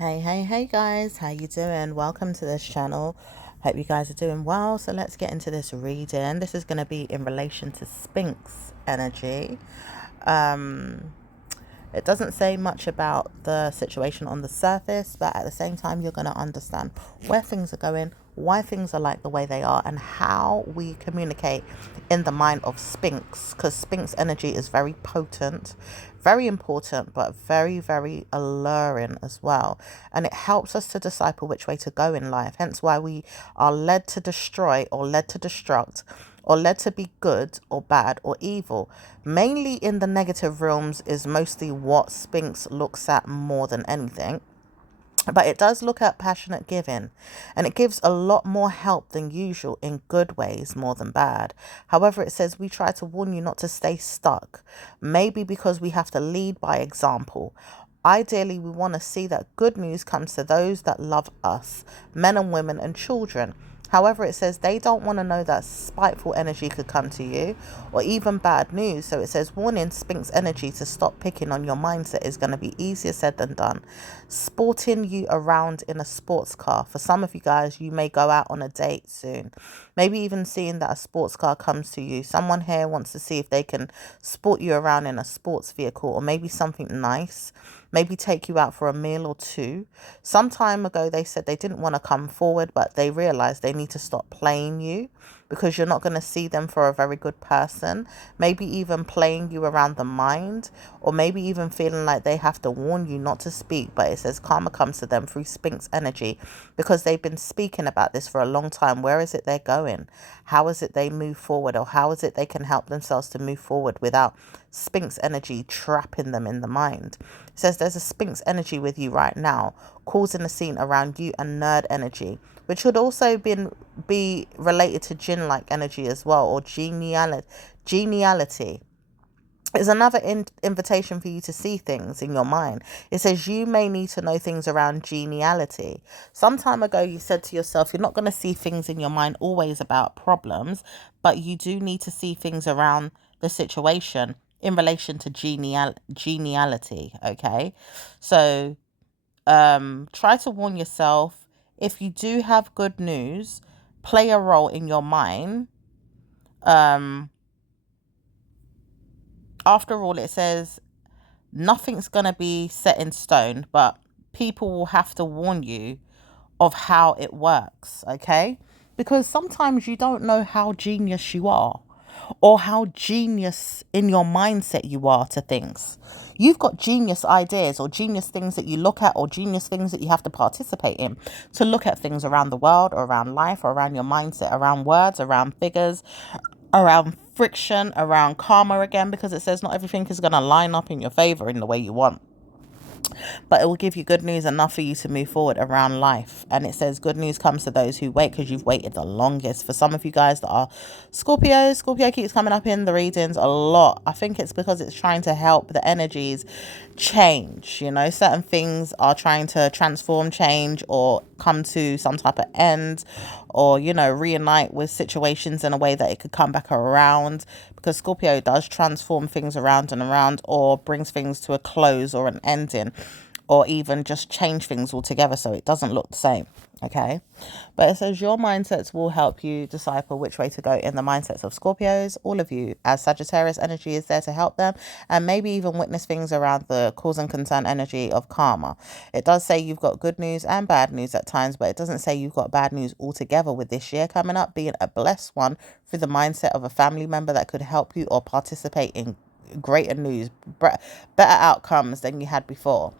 Hey guys, how you doing? Welcome to this channel. Hope you guys are doing well. So let's get into this reading. This is going to be in relation to Spinx energy. Um, it doesn't say much about the situation on the surface, but at the same time, you're going to understand where things are going, why things are like the way they are, and how we communicate in the mind of Spinx. Because Spinx energy is very potent, very important, but very, very alluring as well. And it helps us to decipher which way to go in life. Hence why we are led to destroy or led to destruct or led to be good or bad or evil. Mainly in the negative realms is mostly what Spinx looks at more than anything. But it does look at passionate giving, and it gives a lot more help than usual in good ways more than bad. However, it says we try to warn you not to stay stuck, maybe because we have to lead by example. Ideally, we want to see that good news comes to those that love us, men and women and children. However, it says they don't want to know that spiteful energy could come to you or even bad news. So it says, warning Spinx energy to stop picking on your mindset is going to be easier said than done. Sporting you around in a sports car. For some of you guys, you may go out on a date soon. Maybe even seeing that a sports car comes to you. Someone here wants to see if they can sport you around in a sports vehicle or maybe something nice. Maybe take you out for a meal or two. Some time ago, they said they didn't want to come forward, but they realized they need to stop playing you because you're not going to see them for a very good person. Maybe even playing you around the mind, or maybe even feeling like they have to warn you not to speak. But it says karma comes to them through Spinx energy because they've been speaking about this for a long time. Where is it they're going? How is it they move forward? Or how is it they can help themselves to move forward without Spinx energy trapping them in the mind? It says there's a Spinx energy with you right now, causing a scene around you and nerd energy, which could also be related to jinn-like energy as well, or geniality. Is another invitation for you to see things in your mind. It says you may need to know things around geniality. Some time ago, you said to yourself, you're not going to see things in your mind always about problems, but you do need to see things around the situation in relation to geniality. Okay. So try to warn yourself. If you do have good news, play a role in your mind. After all, it says nothing's going to be set in stone, but people will have to warn you of how it works, okay? Because sometimes you don't know how genius you are or how genius in your mindset you are to things. You've got genius ideas or genius things that you look at or genius things that you have to participate in to look at things around the world or around life or around your mindset, around words, around figures, around friction, around karma again, because it says not everything is going to line up in your favor in the way you want, but it will give you good news enough for you to move forward around life. And it says good news comes to those who wait because you've waited the longest. For some of you guys that are Scorpio, Scorpio keeps coming up in the readings a lot. I think it's because it's trying to help the energies change. You know, certain things are trying to transform, change, or come to some type of end, or, you know, reunite with situations in a way that it could come back around, because Scorpio does transform things around and around, or brings things to a close or an ending, or even just change things altogether so it doesn't look the same. Okay. But it says your mindsets will help you decipher which way to go in the mindsets of Scorpios, all of you, as Sagittarius energy is there to help them, and maybe even witness things around the cause and concern energy of karma. It does say you've got good news and bad news at times, but it doesn't say you've got bad news altogether, with this year coming up being a blessed one through the mindset of a family member that could help you or participate in greater news, better outcomes than you had before,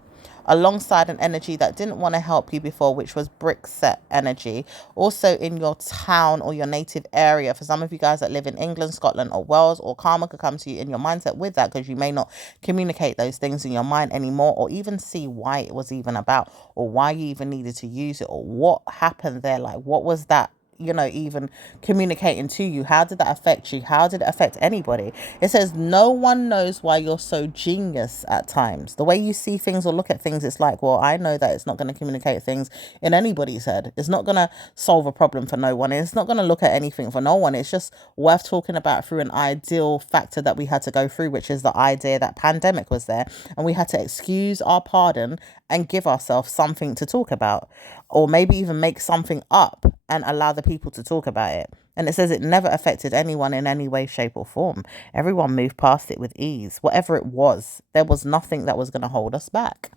alongside an energy that didn't want to help you before, which was brick set energy, also in your town or your native area. For some of you guys that live in England, Scotland, or Wales, or karma could come to you in your mindset with that, because you may not communicate those things in your mind anymore, or even see why it was even about, or why you even needed to use it, or what happened there. Like, what was that, even communicating to you? How did that affect you? How did it affect anybody? It says no one knows why you're so genius at times. The way you see things or look at things, it's like, well, I know that it's not going to communicate things in anybody's head. It's not going to solve a problem for no one. It's not going to look at anything for no one. It's just worth talking about through an ideal factor that we had to go through, which is the idea that pandemic was there and we had to excuse our pardon and give ourselves something to talk about, or maybe even make something up and allow the people to talk about it. And it says it never affected anyone in any way, shape, or form. Everyone moved past it with ease. Whatever it was, there was nothing that was going to hold us back.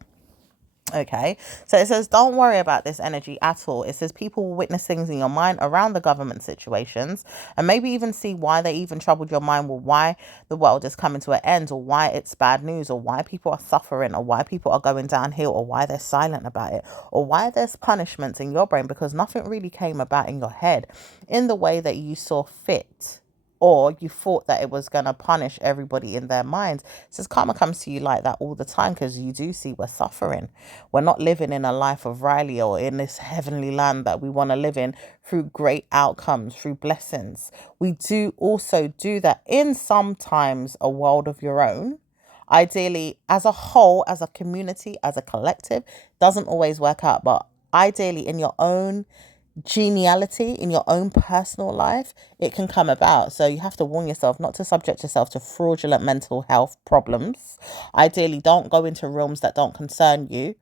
Okay, so it says don't worry about this energy at all. It says people will witness things in your mind around the government situations and maybe even see why they even troubled your mind, or why the world is coming to an end, or why it's bad news, or why people are suffering, or why people are going downhill, or why they're silent about it, or why there's punishments in your brain because nothing really came about in your head in the way that you saw fit, or you thought that it was going to punish everybody in their minds. It says karma comes to you like that all the time because you do see we're suffering. We're not living in a life of Riley or in this heavenly land that we want to live in through great outcomes, through blessings. We do also do that in sometimes a world of your own. Ideally, as a whole, as a community, as a collective, doesn't always work out. But ideally, in your own geniality, in your own personal life, it can come about. So you have to warn yourself not to subject yourself to fraudulent mental health problems. Ideally, don't go into rooms that don't concern you.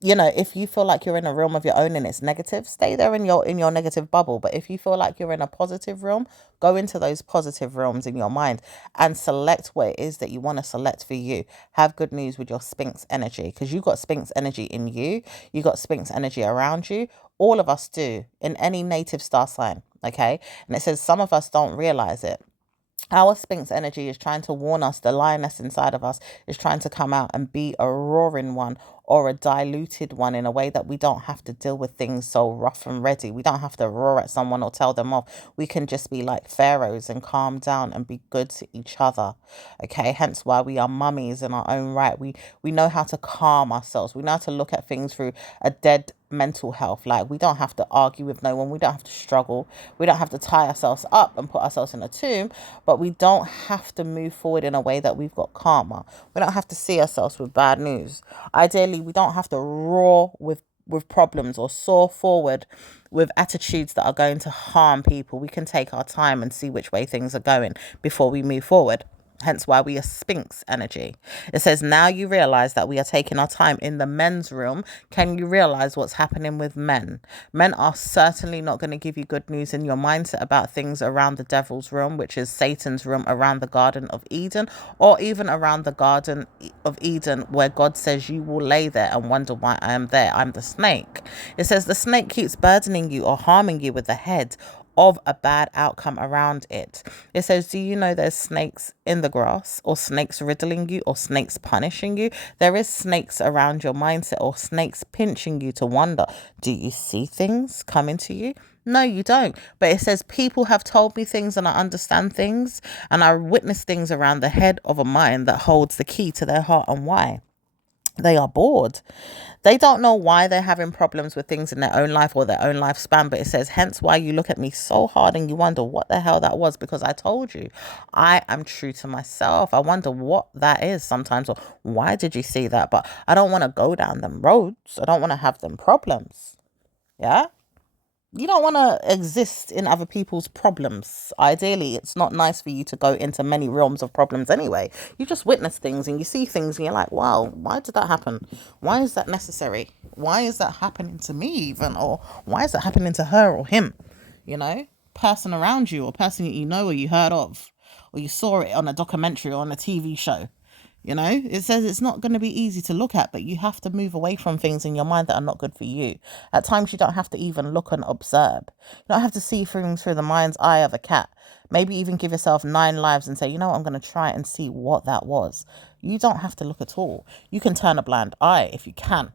If you feel like you're in a realm of your own and it's negative, stay there in your negative bubble. But if you feel like you're in a positive realm, go into those positive realms in your mind and select what it is that you want to select for you. Have good news with your Spinx energy, because you got Spinx energy in you. You got Spinx energy around you. All of us do, in any native star sign. Okay. And it says some of us don't realize it. Our Sphinx energy is trying to warn us, the lioness inside of us is trying to come out and be a roaring one, or a diluted one, in a way that we don't have to deal with things so rough and ready. We don't have to roar at someone or tell them off. We can just be like pharaohs and calm down and be good to each other. Okay, hence why we are mummies in our own right. We know how to calm ourselves. We know how to look at things through a dead mental health. Like, we don't have to argue with no one. We don't have to struggle. We don't have to tie ourselves up and put ourselves in a tomb, but we don't have to move forward in a way that we've got karma. We don't have to see ourselves with bad news. Ideally, we don't have to roar with problems or soar forward with attitudes that are going to harm people. We can take our time and see which way things are going before we move forward. Hence why we are Sphinx energy. It says, now you realize that we are taking our time in the men's room. Can you realize what's happening with men? Men are certainly not going to give you good news in your mindset about things around the devil's room, which is Satan's room, around the Garden of Eden, or even around the Garden of Eden, where God says you will lay there and wonder why I am there. I'm the snake. It says the snake keeps burdening you or harming you with the head of a bad outcome around it. It says, do you know there's snakes in the grass, or snakes riddling you, or snakes punishing you? There is snakes around your mindset, or snakes pinching you to wonder, do you see things coming to you? No, you don't. But it says people have told me things and I understand things, and I witness things around the head of a mind that holds the key to their heart. And why? They are bored. They don't know why they're having problems with things in their own life or their own lifespan. But it says, hence why you look at me so hard and you wonder what the hell that was, because I told you I am true to myself. I wonder what that is sometimes, or why did you see that? But I don't want to go down them roads. I don't want to have them problems. Yeah. You don't want to exist in other people's problems. Ideally, it's not nice for you to go into many realms of problems anyway. You just witness things and you see things and you're like, wow, why did that happen? Why is that necessary? Why is that happening to me even? Or why is that happening to her or him? Person around you, or person that you know or you heard of, or you saw it on a documentary or on a TV show. It says it's not going to be easy to look at, but you have to move away from things in your mind that are not good for you. At times, you don't have to even look and observe. You don't have to see things through the mind's eye of a cat. Maybe even give yourself 9 lives and say, I'm going to try and see what that was. You don't have to look at all. You can turn a blind eye if you can.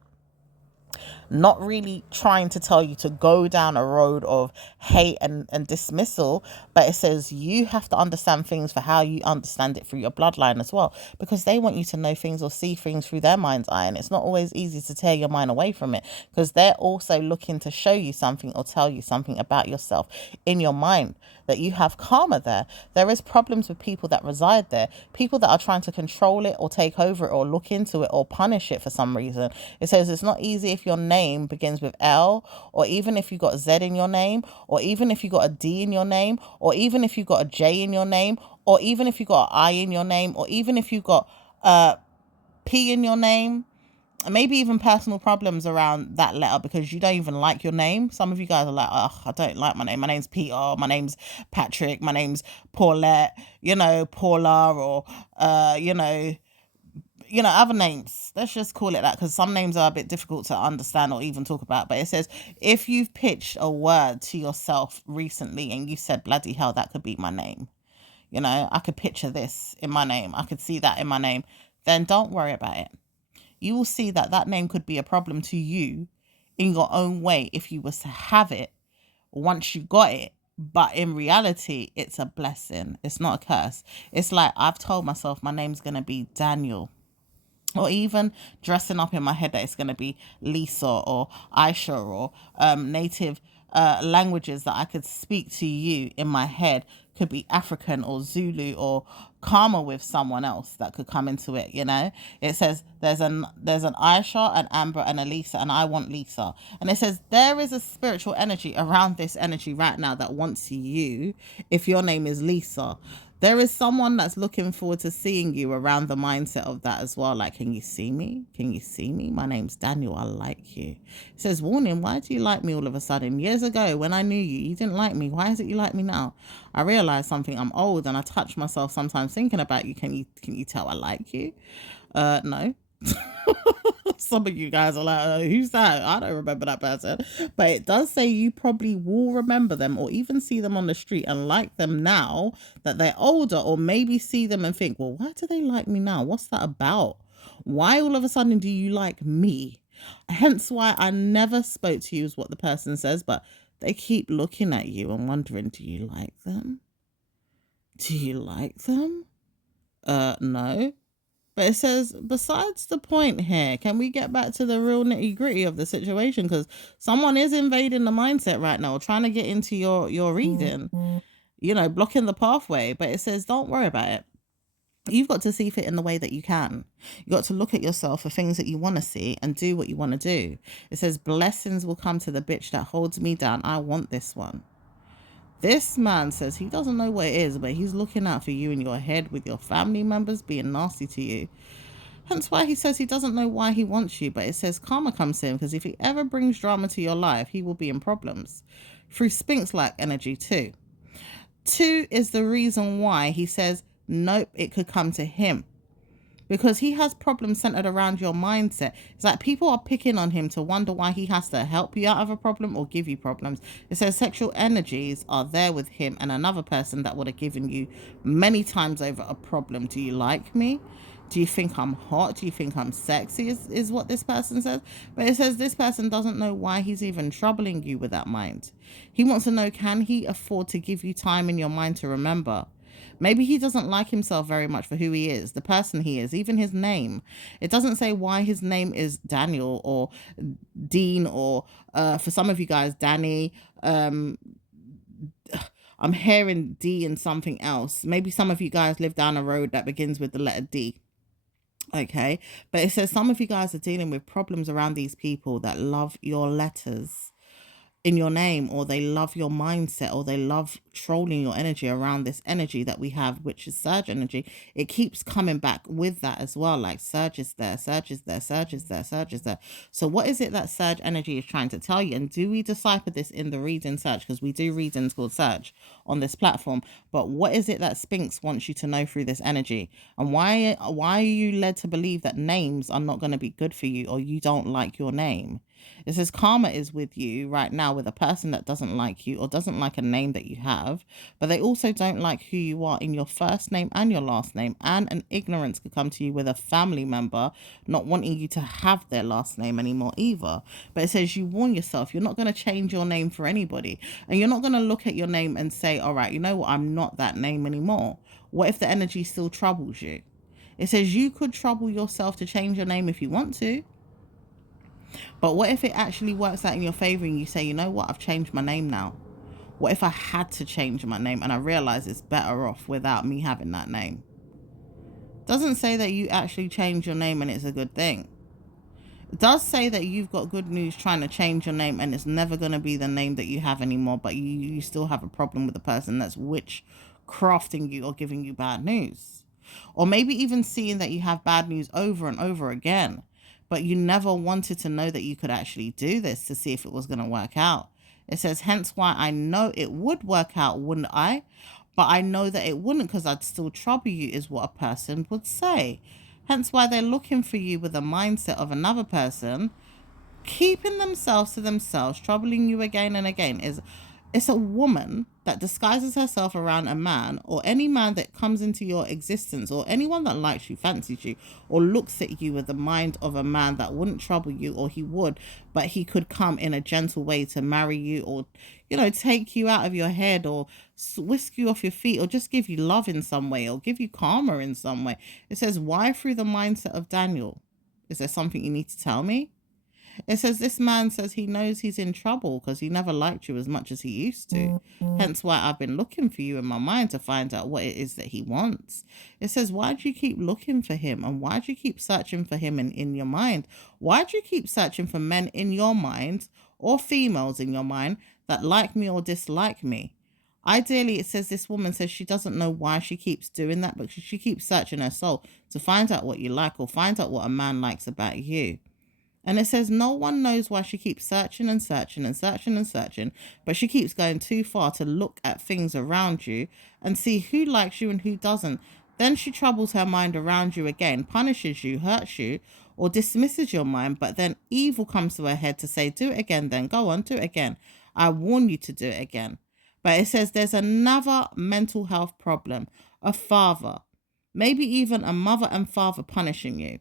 not really trying to tell you to go down a road of hate and dismissal, but it says you have to understand things for how you understand it through your bloodline as well, because they want you to know things or see things through their mind's eye, and it's not always easy to tear your mind away from it, because they're also looking to show you something or tell you something about yourself in your mind, that you have karma there. There is problems with people that reside there, people that are trying to control it or take over it or look into it or punish it for some reason. It says it's not easy if your name begins with L, or even if you got Z in your name, or even if you got a D in your name, or even if you got a J in your name, or even if you got an I in your name, or even if you got P in your name. Maybe even personal problems around that letter because you don't even like your name. Some of you guys are like, oh, I don't like my name. My name's Peter, my name's Patrick, my name's Paulette, Paula, or other names. Let's just call it that, because some names are a bit difficult to understand or even talk about. But it says, if you've pitched a word to yourself recently and you said, bloody hell, that could be my name. I could picture this in my name. I could see that in my name. Then don't worry about it. You will see that that name could be a problem to you in your own way if you was to have it once you got it. But in reality, it's a blessing. It's not a curse. It's like I've told myself my name's going to be Daniel. Or even dressing up in my head that it's going to be Lisa or Aisha, or native languages that I could speak to you in my head could be African or Zulu or karma with someone else that could come into it. It says there's an Aisha, an Amber, and a Lisa, and I want Lisa. And it says there is a spiritual energy around this energy right now that wants you. If your name is Lisa, there is someone that's looking forward to seeing you around the mindset of that as well. Like, can you see me? Can you see me? My name's Daniel. I like you. It says, warning, why do you like me all of a sudden? Years ago, when I knew you, you didn't like me. Why is it you like me now? I realized something. I'm old and I touch myself sometimes thinking about you. Can you tell I like you? No. Some of you guys are like, who's that? I don't remember that person. But it does say you probably will remember them or even see them on the street and like them now that they're older, or maybe see them and think, well, why do they like me now? What's that about? Why all of a sudden do you like me? Hence why I never spoke to you, is what the person says, but they keep looking at you and wondering, do you like them? Do you like them? No. But it says, besides the point here, can we get back to the real nitty gritty of the situation? Because someone is invading the mindset right now, trying to get into your reading, blocking the pathway. But it says, don't worry about it. You've got to see fit in the way that you can. You got to look at yourself for things that you want to see and do what you want to do. It says, blessings will come to the bitch that holds me down. I want this one. This man says he doesn't know what it is, but he's looking out for you in your head with your family members being nasty to you. Hence why he says he doesn't know why he wants you, but it says karma comes in, because if he ever brings drama to your life, he will be in problems. Through Spinx-like energy too. 2 is the reason why he says, nope, it could come to him. Because he has problems centered around your mindset. It's like people are picking on him to wonder why he has to help you out of a problem or give you problems. It says sexual energies are there with him and another person that would have given you many times over a problem. Do you like me? Do you think I'm hot? Do you think I'm sexy? Is what this person says. But it says this person doesn't know why he's even troubling you with that mind. He wants to know, can he afford to give you time in your mind to remember? Maybe he doesn't like himself very much for who he is, the person he is, even his name. It doesn't say why his name is Daniel or Dean, or for some of you guys, Danny. I'm hearing D and something else. Maybe some of you guys live down a road that begins with the letter D. Okay, but it says some of you guys are dealing with problems around these people that love your letters in your name, or they love your mindset, or they love trolling your energy around this energy that we have, which is surge energy. It keeps coming back with that as well, like surge is there, surge is there, surge is there, surge is there. So what is it that surge energy is trying to tell you? And do we decipher this in the reading surge? Because we do readings called surge on this platform. But what is it that Spinx wants you to know through this energy? And why are you led to believe that names are not going to be good for you, or you don't like your name? It says karma is with you right now with a person that doesn't like you or doesn't like a name that you have. have, but they also don't like who you are in your first name and your last name. And an ignorance could come to you with a family member not wanting you to have their last name anymore either. But it says you warn yourself, you're not going to change your name for anybody. And you're not going to look at your name and say, all right, you know what, I'm not that name anymore. What if the energy still troubles you? It says you could trouble yourself to change your name if you want to. But what if it actually works out in your favor and you say, you know what, I've changed my name now? What if I had to change my name and I realize it's better off without me having that name? Doesn't say that you actually change your name and it's a good thing. It does say that you've got good news trying to change your name and it's never going to be the name that you have anymore, but you still have a problem with the person that's witchcrafting you or giving you bad news. Or maybe even seeing that you have bad news over and over again, but you never wanted to know that you could actually do this to see if it was going to work out. It says, hence why I know it would work out, wouldn't I? But I know that it wouldn't because I'd still trouble you, is what a person would say. Hence why they're looking for you with the mindset of another person, keeping themselves to themselves, troubling you again and again. It's a woman that disguises herself around a man, or any man that comes into your existence, or anyone that likes you, fancies you, or looks at you with the mind of a man that wouldn't trouble you, or he would, but he could come in a gentle way to marry you, or, you know, take you out of your head, or whisk you off your feet, or just give you love in some way, or give you karma in some way. It says, why through the mindset of Daniel? Is there something you need to tell me? It says this man says he knows he's in trouble because he never liked you as much as he used to. Hence why I've been looking for you in my mind to find out what it is that he wants. It says, why do you keep looking for him? And why do you keep searching for him in your mind? Why do you keep searching for men in your mind or females in your mind that like me or dislike me? Ideally, it says this woman says she doesn't know why she keeps doing that, but she keeps searching her soul to find out what you like or find out what a man likes about you. And it says no one knows why she keeps searching and searching and searching and searching, but she keeps going too far to look at things around you and see who likes you and who doesn't. Then she troubles her mind around you again, punishes you, hurts you, or dismisses your mind, but then evil comes to her head to say, do it again then, go on, do it again. I warn you to do it again. But it says there's another mental health problem, a father, maybe even a mother and father punishing you.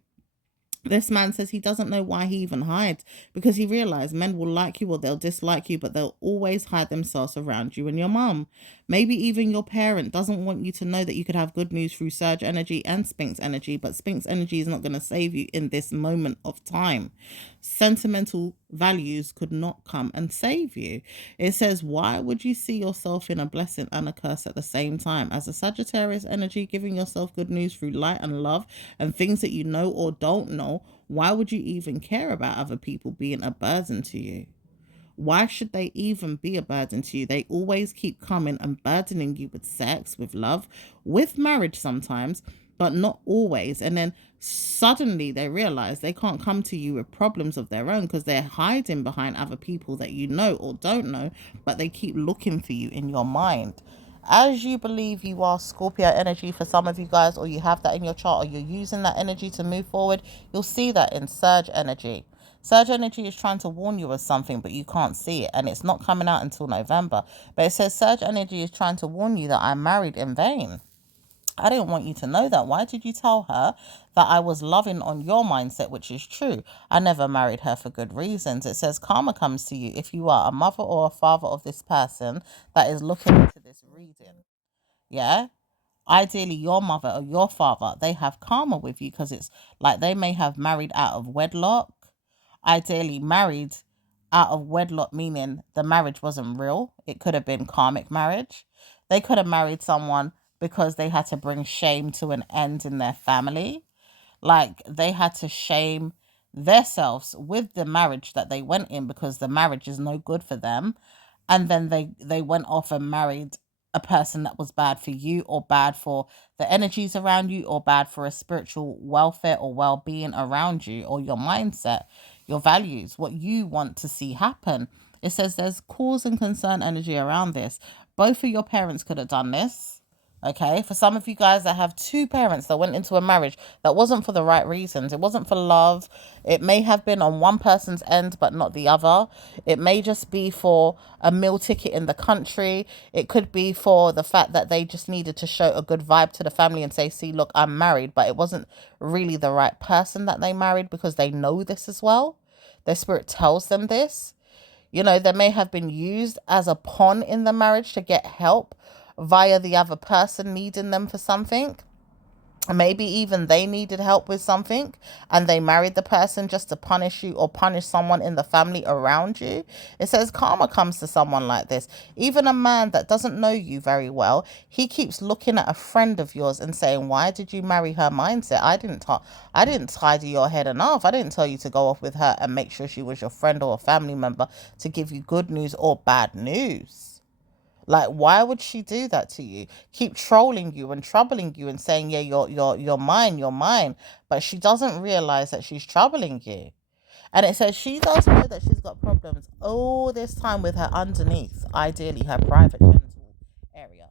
This man says he doesn't know why he even hides, because he realized men will like you or they'll dislike you, but they'll always hide themselves around you and your mum. Maybe even your parent doesn't want you to know that you could have good news through Surge energy and Spinx energy, but Spinx energy is not going to save you in this moment of time. Sentimental values could not come and save you. It says, why would you see yourself in a blessing and a curse at the same time? As a Sagittarius energy, giving yourself good news through light and love and things that you know or don't know, why would you even care about other people being a burden to you? Why should they even be a burden to you? They always keep coming and burdening you with sex, with love, with marriage sometimes, but not always. And then suddenly they realize they can't come to you with problems of their own because they're hiding behind other people that you know or don't know, but they keep looking for you in your mind. As you believe you are Scorpio energy for some of you guys, or you have that in your chart, or you're using that energy to move forward, you'll see that in Surge energy. Surge energy is trying to warn you of something, but you can't see it, and it's not coming out until November. But it says Surge energy is trying to warn you that I'm married in vain. I didn't want you to know that. Why did you tell her that I was loving on your mindset, which is true? I never married her for good reasons. It says karma comes to you if you are a mother or a father of this person that is looking into this reading. Yeah? Ideally, your mother or your father, they have karma with you because it's like they may have married out of wedlock. Ideally, married out of wedlock, meaning the marriage wasn't real. It could have been karmic marriage. They could have married someone because they had to bring shame to an end in their family. Like they had to shame themselves with the marriage that they went in because the marriage is no good for them. And then they went off and married a person that was bad for you or bad for the energies around you or bad for a spiritual welfare or well-being around you or your mindset, your values, what you want to see happen. It says there's cause and concern energy around this. Both of your parents could have done this. Okay, for some of you guys that have two parents that went into a marriage that wasn't for the right reasons, it wasn't for love. It may have been on one person's end, but not the other. It may just be for a meal ticket in the country. It could be for the fact that they just needed to show a good vibe to the family and say, see, look, I'm married, but it wasn't really the right person that they married because they know this as well. Their spirit tells them this. You know, they may have been used as a pawn in the marriage to get help via the other person needing them for something. Maybe even they needed help with something and they married the person just to punish you or punish someone in the family around you. It says karma comes to someone like this. Even a man that doesn't know you very well, he keeps looking at a friend of yours and saying, why did you marry her mindset? I didn't tidy your head enough. I didn't tell you to go off with her and make sure she was your friend or a family member to give you good news or bad news. Like, why would she do that to you? Keep trolling you and troubling you and saying, yeah, you're mine, you're mine. But she doesn't realize that she's troubling you. And it says she does know that she's got problems all this time with her underneath, ideally her private genital area.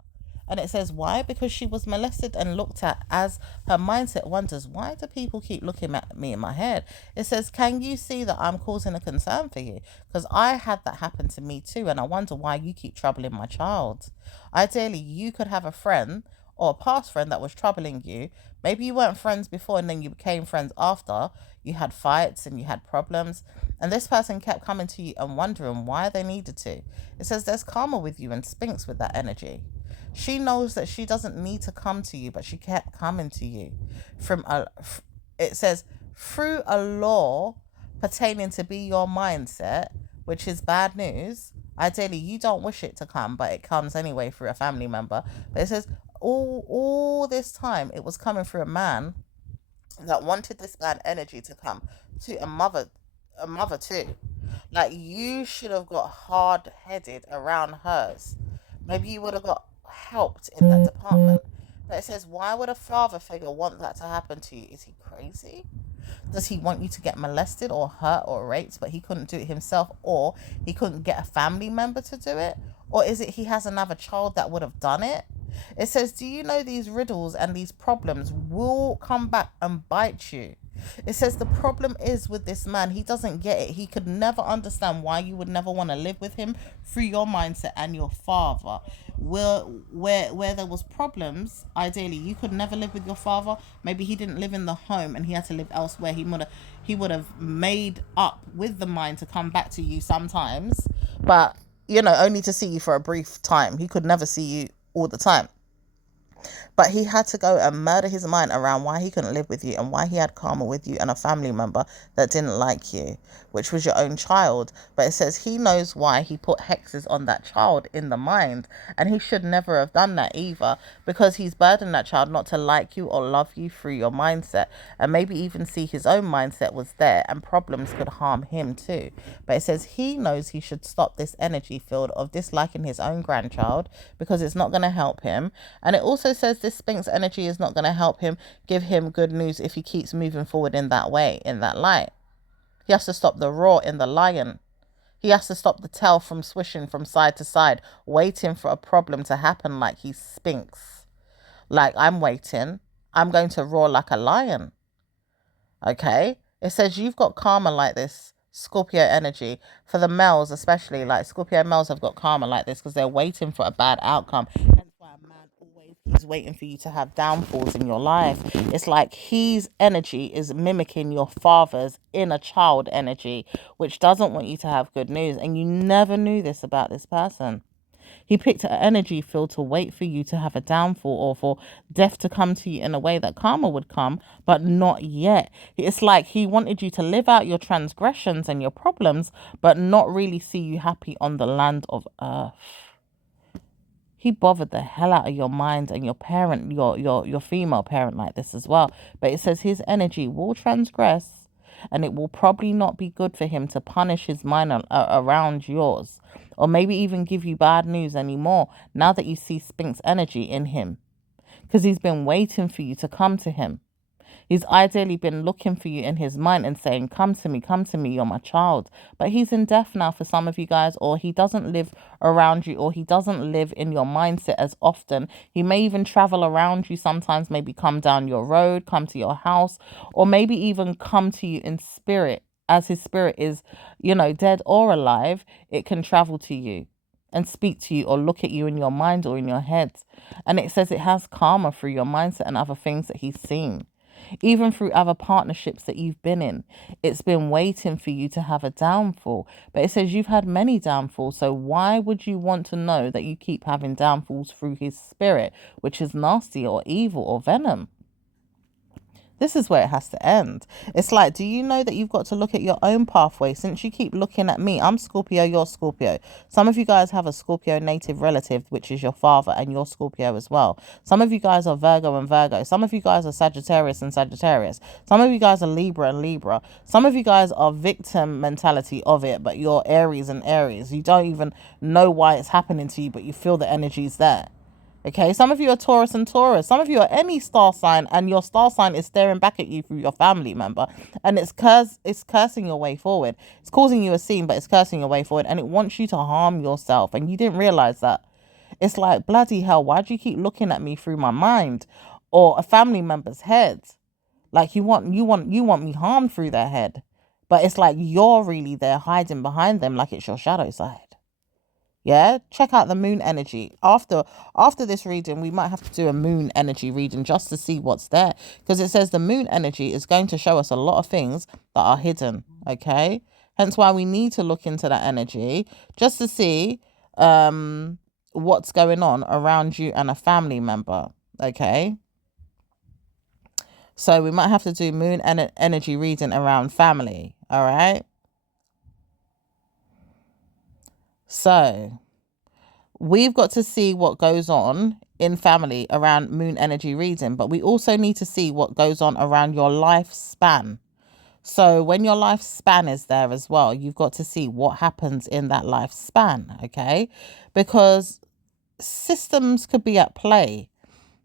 And it says why? Because she was molested and looked at as her mindset wonders, why do people keep looking at me in my head? It says, can you see that I'm causing a concern for you? Because I had that happen to me too. And I wonder why you keep troubling my child. Ideally, you could have a friend or a past friend that was troubling you. Maybe you weren't friends before and then you became friends after. You had fights and you had problems. And this person kept coming to you and wondering why they needed to. It says there's karma with you and Spinx with that energy. She knows that she doesn't need to come to you, but she kept coming to you. It says, through a law pertaining to be your mindset, which is bad news. Ideally, you don't wish it to come, but it comes anyway through a family member. But it says all this time it was coming through a man that wanted this bad energy to come to a mother too. Like, you should have got hard headed around hers. Maybe you would have got helped in that department. But it says, why would a father figure want that to happen to you? Is he crazy? Does he want you to get molested or hurt or raped, but he couldn't do it himself, or he couldn't get a family member to do it? Or is it he has another child that would have done it? It says, do you know these riddles and these problems will come back and bite you? It says the problem is with this man, he doesn't get it. He could never understand why you would never want to live with him through your mindset and your father. Where there was problems, ideally you could never live with your father. Maybe he didn't live in the home and he had to live elsewhere. He would have made up with the mind to come back to you sometimes, but only to see you for a brief time. He could never see you all the time. But he had to go and murder his mind around why he couldn't live with you and why he had karma with you and a family member that didn't like you, which was your own child. But it says he knows why he put hexes on that child in the mind. And he should never have done that either, because he's burdened that child not to like you or love you through your mindset. And maybe even see his own mindset was there and problems could harm him too. But it says he knows he should stop this energy field of disliking his own grandchild because it's not going to help him. And it also says this Spinx energy is not going to help him, give him good news if he keeps moving forward in that way, in that light. He has to stop the roar in the lion. He has to stop the tail from swishing from side to side, waiting for a problem to happen like he's Spinx. Like, I'm waiting. I'm going to roar like a lion. Okay? It says you've got karma like this, Scorpio energy. For the males especially, like Scorpio males have got karma like this because they're waiting for a bad outcome. Hence why a man always keeps waiting for you to have downfalls in your life. It's like his energy is mimicking your father's inner child energy, which doesn't want you to have good news. And you never knew this about this person. He picked an energy field to wait for you to have a downfall or for death to come to you in a way that karma would come, but not yet. It's like he wanted you to live out your transgressions and your problems, but not really see you happy on the land of earth. He bothered the hell out of your mind and your parent, your female parent like this as well. But it says his energy will transgress, and it will probably not be good for him to punish his mind around yours, or maybe even give you bad news anymore now that you see Spinx energy in him, because he's been waiting for you to come to him. He's ideally been looking for you in his mind and saying, come to me, you're my child. But he's in death now for some of you guys, or he doesn't live around you, or he doesn't live in your mindset as often. He may even travel around you sometimes, maybe come down your road, come to your house, or maybe even come to you in spirit. As his spirit is, dead or alive, it can travel to you and speak to you or look at you in your mind or in your head. And it says it has karma through your mindset and other things that he's seen. Even through other partnerships that you've been in, it's been waiting for you to have a downfall. But it says you've had many downfalls. So why would you want to know that you keep having downfalls through his spirit, which is nasty or evil or venom? This is where it has to end. It's like, do you know that you've got to look at your own pathway? Since you keep looking at me, I'm Scorpio, you're Scorpio. Some of you guys have a Scorpio native relative, which is your father, and you're Scorpio as well. Some of you guys are Virgo and Virgo. Some of you guys are Sagittarius and Sagittarius. Some of you guys are Libra and Libra. Some of you guys are victim mentality of it, but you're Aries and Aries. You don't even know why it's happening to you, but you feel the energy's there. Okay, some of you are Taurus and Taurus. Some of you are any star sign, and your star sign is staring back at you through your family member, and it's cursing your way forward. It's causing you a scene, but it's cursing your way forward, and it wants you to harm yourself, and you didn't realize that. It's like, bloody hell, why do you keep looking at me through my mind or a family member's head? Like you want me harmed through their head, but it's like you're really there hiding behind them, like it's your shadow side. Yeah, check out the moon energy. After this reading, we might have to do a moon energy reading just to see what's there, because it says the moon energy is going to show us a lot of things that are hidden. Okay, hence why we need to look into that energy just to see what's going on around you and a family member. Okay, so we might have to do moon energy reading around family. All right. So we've got to see what goes on in family around moon energy reading, but we also need to see what goes on around your lifespan. So when your lifespan is there as well, you've got to see what happens in that lifespan, okay? Because systems could be at play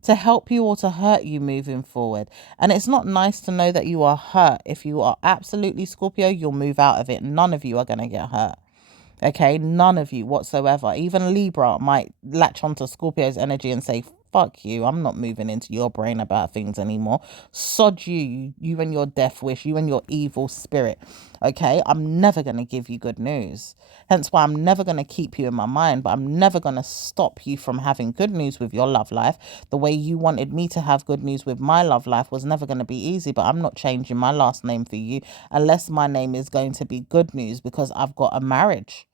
to help you or to hurt you moving forward. And it's not nice to know that you are hurt. If you are absolutely Scorpio, you'll move out of it. None of you are going to get hurt. Okay, none of you whatsoever. Even Libra might latch onto Scorpio's energy and say, fuck you, I'm not moving into your brain about things anymore. Sod you and your death wish, you and your evil spirit. Okay, I'm never going to give you good news. Hence why I'm never going to keep you in my mind, but I'm never going to stop you from having good news with your love life. The way you wanted me to have good news with my love life was never going to be easy, but I'm not changing my last name for you unless my name is going to be good news, because I've got a marriage,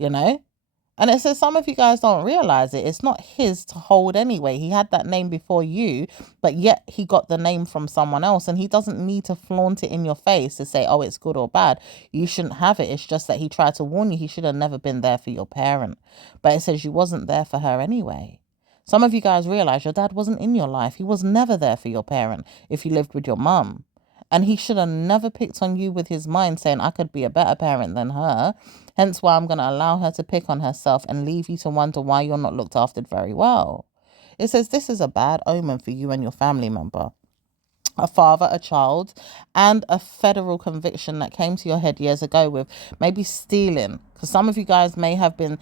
And it says some of you guys don't realize it. It's not his to hold anyway. He had that name before you, but yet he got the name from someone else, and he doesn't need to flaunt it in your face to say, oh, it's good or bad. You shouldn't have it. It's just that he tried to warn you. He should have never been there for your parent. But it says you wasn't there for her anyway. Some of you guys realize your dad wasn't in your life. He was never there for your parent if you lived with your mum. And he should have never picked on you with his mind saying, I could be a better parent than her. Hence why I'm going to allow her to pick on herself and leave you to wonder why you're not looked after very well. It says this is a bad omen for you and your family member. A father, a child, and a federal conviction that came to your head years ago with maybe stealing. Because some of you guys may have been,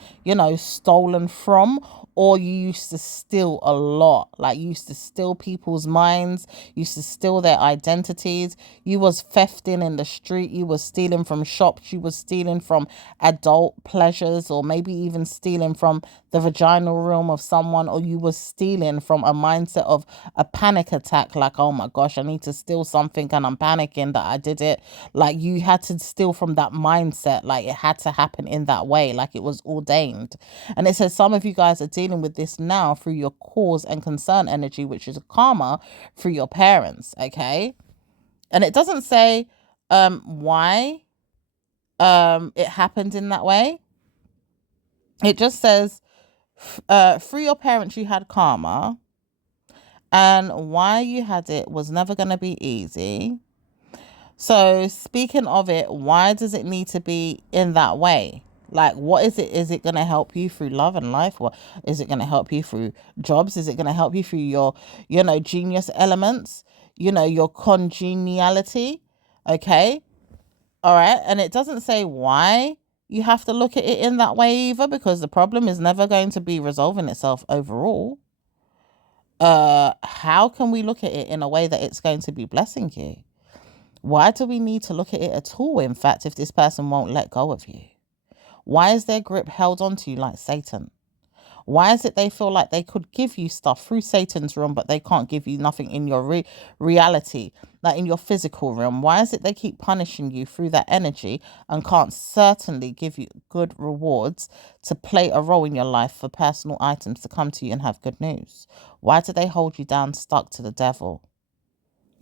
stolen from, or you used to steal a lot. Like you used to steal people's minds, used to steal their identities. You was thefting in the street. You was stealing from shops. You was stealing from adult pleasures, or maybe even stealing from the vaginal realm of someone, or you was stealing from a mindset of a panic attack. Like, oh my gosh, I need to steal something and I'm panicking that I did it. Like you had to steal from that mindset. Like it had to happen in that way, like it was ordained. And it says some of you guys are dealing with this now through your cause and concern energy, which is karma through your parents. Okay, and it doesn't say why it happened in that way. It just says through your parents you had karma, and why you had it was never going to be easy. So speaking of it, why does it need to be in that way? Like, what is it? Is it going to help you through love and life? Or is it going to help you through jobs? Is it going to help you through your, genius elements? your congeniality. Okay. All right. And it doesn't say why you have to look at it in that way either, because the problem is never going to be resolving itself overall. How can we look at it in a way that it's going to be blessing you? Why do we need to look at it at all, in fact, if this person won't let go of you? Why is their grip held onto you like Satan? Why is it they feel like they could give you stuff through Satan's realm, but they can't give you nothing in your reality, like in your physical realm? Why is it they keep punishing you through that energy and can't certainly give you good rewards to play a role in your life for personal items to come to you and have good news? Why do they hold you down, stuck to the devil?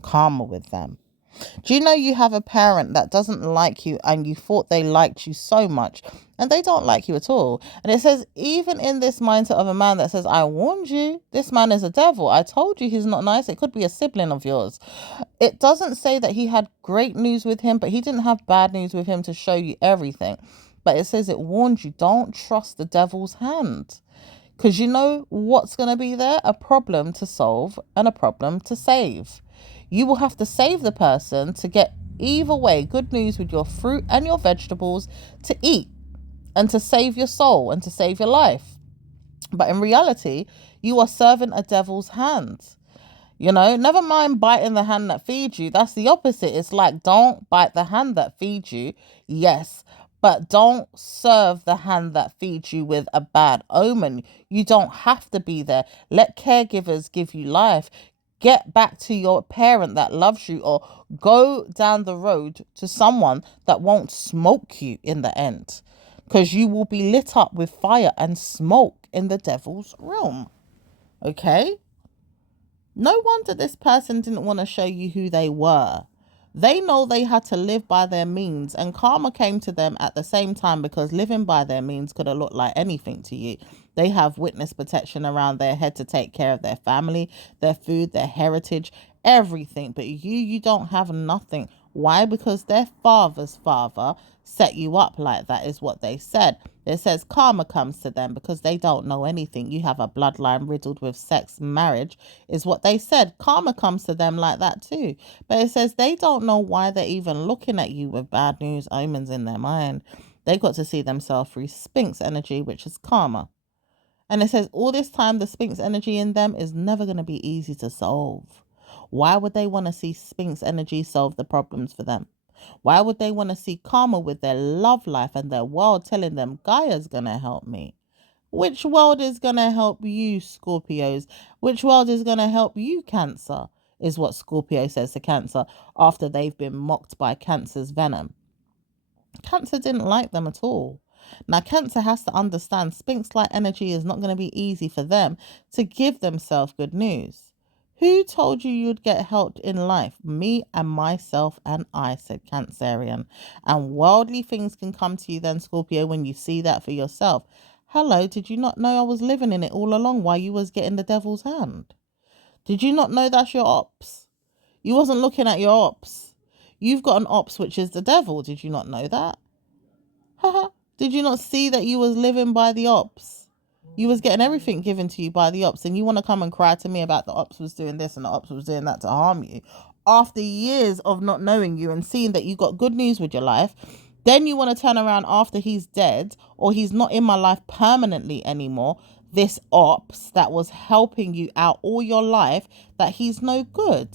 Karma with them. Do you know you have a parent that doesn't like you and you thought they liked you so much and they don't like you at all? And it says, even in this mindset of a man that says, I warned you, this man is a devil. I told you he's not nice. It could be a sibling of yours. It doesn't say that he had great news with him, but he didn't have bad news with him to show you everything. But it says it warned you, don't trust the devil's hand. Because you know what's going to be there? A problem to solve and a problem to save. You will have to save the person to get either way good news with your fruit and your vegetables to eat and to save your soul and to save your life. But in reality, you are serving a devil's hand. Never mind biting the hand that feeds you. That's the opposite. It's like, don't bite the hand that feeds you. Yes, but don't serve the hand that feeds you with a bad omen. You don't have to be there. Let caregivers give you life. Get back to your parent that loves you, or go down the road to someone that won't smoke you in the end, because you will be lit up with fire and smoke in the devil's realm. Okay? No wonder this person didn't want to show you who they were. They know they had to live by their means, and karma came to them at the same time, because living by their means could have looked like anything to you. They have witness protection around their head to take care of their family, their food, their heritage, everything. But you don't have nothing. Why? Because their father's father set you up like that, is what they said. It says karma comes to them because they don't know anything. You have a bloodline riddled with sex, marriage, is what they said. Karma comes to them like that too. But it says they don't know why they're even looking at you with bad news omens in their mind. They got to see themselves through Spinx energy, which is karma. And it says all this time the Spinx energy in them is never going to be easy to solve. Why would they want to see Spinx energy solve the problems for them? Why would they want to see karma with their love life and their world telling them Gaia's going to help me? Which world is going to help you, Scorpios? Which world is going to help you, Cancer? Is what Scorpio says to Cancer after they've been mocked by Cancer's venom. Cancer didn't like them at all. Now, Cancer has to understand Sphinx-like energy is not going to be easy for them to give themselves good news. Who told you you'd get helped in life? Me and myself and I, said Cancerian. And worldly things can come to you then, Scorpio, when you see that for yourself. Hello, did you not know I was living in it all along while you was getting the devil's hand? Did you not know that's your ops? You wasn't looking at your ops. You've got an ops which is the devil. Did you not know that? Haha. Did you not see that you was living by the ops? You was getting everything given to you by the ops, and you want to come and cry to me about the ops was doing this and the ops was doing that to harm you. After years of not knowing you and seeing that you got good news with your life, then you want to turn around after he's dead or he's not in my life permanently anymore, this ops that was helping you out all your life, that he's no good.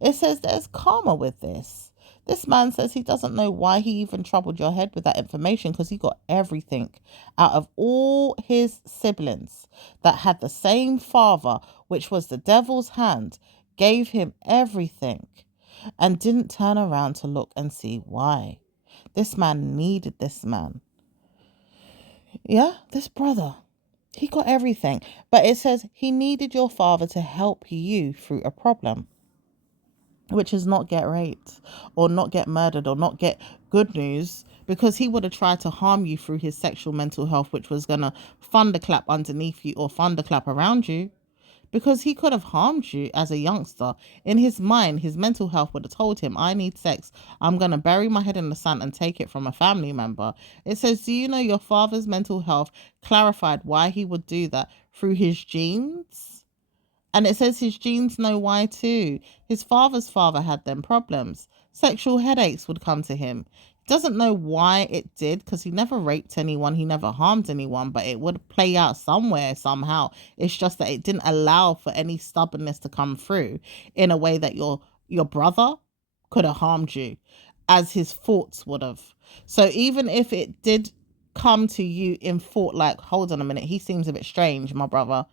It says there's karma with this. This man says he doesn't know why he even troubled your head with that information, because he got everything out of all his siblings that had the same father, which was the devil's hand, gave him everything and didn't turn around to look and see why. This man needed this man. Yeah, this brother. He got everything. But it says he needed your father to help you through a problem, which is not get raped or not get murdered or not get good news, because he would have tried to harm you through his sexual mental health, which was going to thunderclap underneath you or thunderclap around you, because he could have harmed you as a youngster. In his mind, his mental health would have told him, I need sex. I'm going to bury my head in the sand and take it from a family member. It says, do you know your father's mental health clarified why he would do that through his genes? And it says his genes know why too. His father's father had them problems. Sexual headaches would come to him. He doesn't know why it did because he never raped anyone, he never harmed anyone, but it would play out somewhere, somehow. It's just that it didn't allow for any stubbornness to come through in a way that your brother could have harmed you as his thoughts would have. So even if it did come to you in thought, like, hold on a minute, he seems a bit strange, my brother.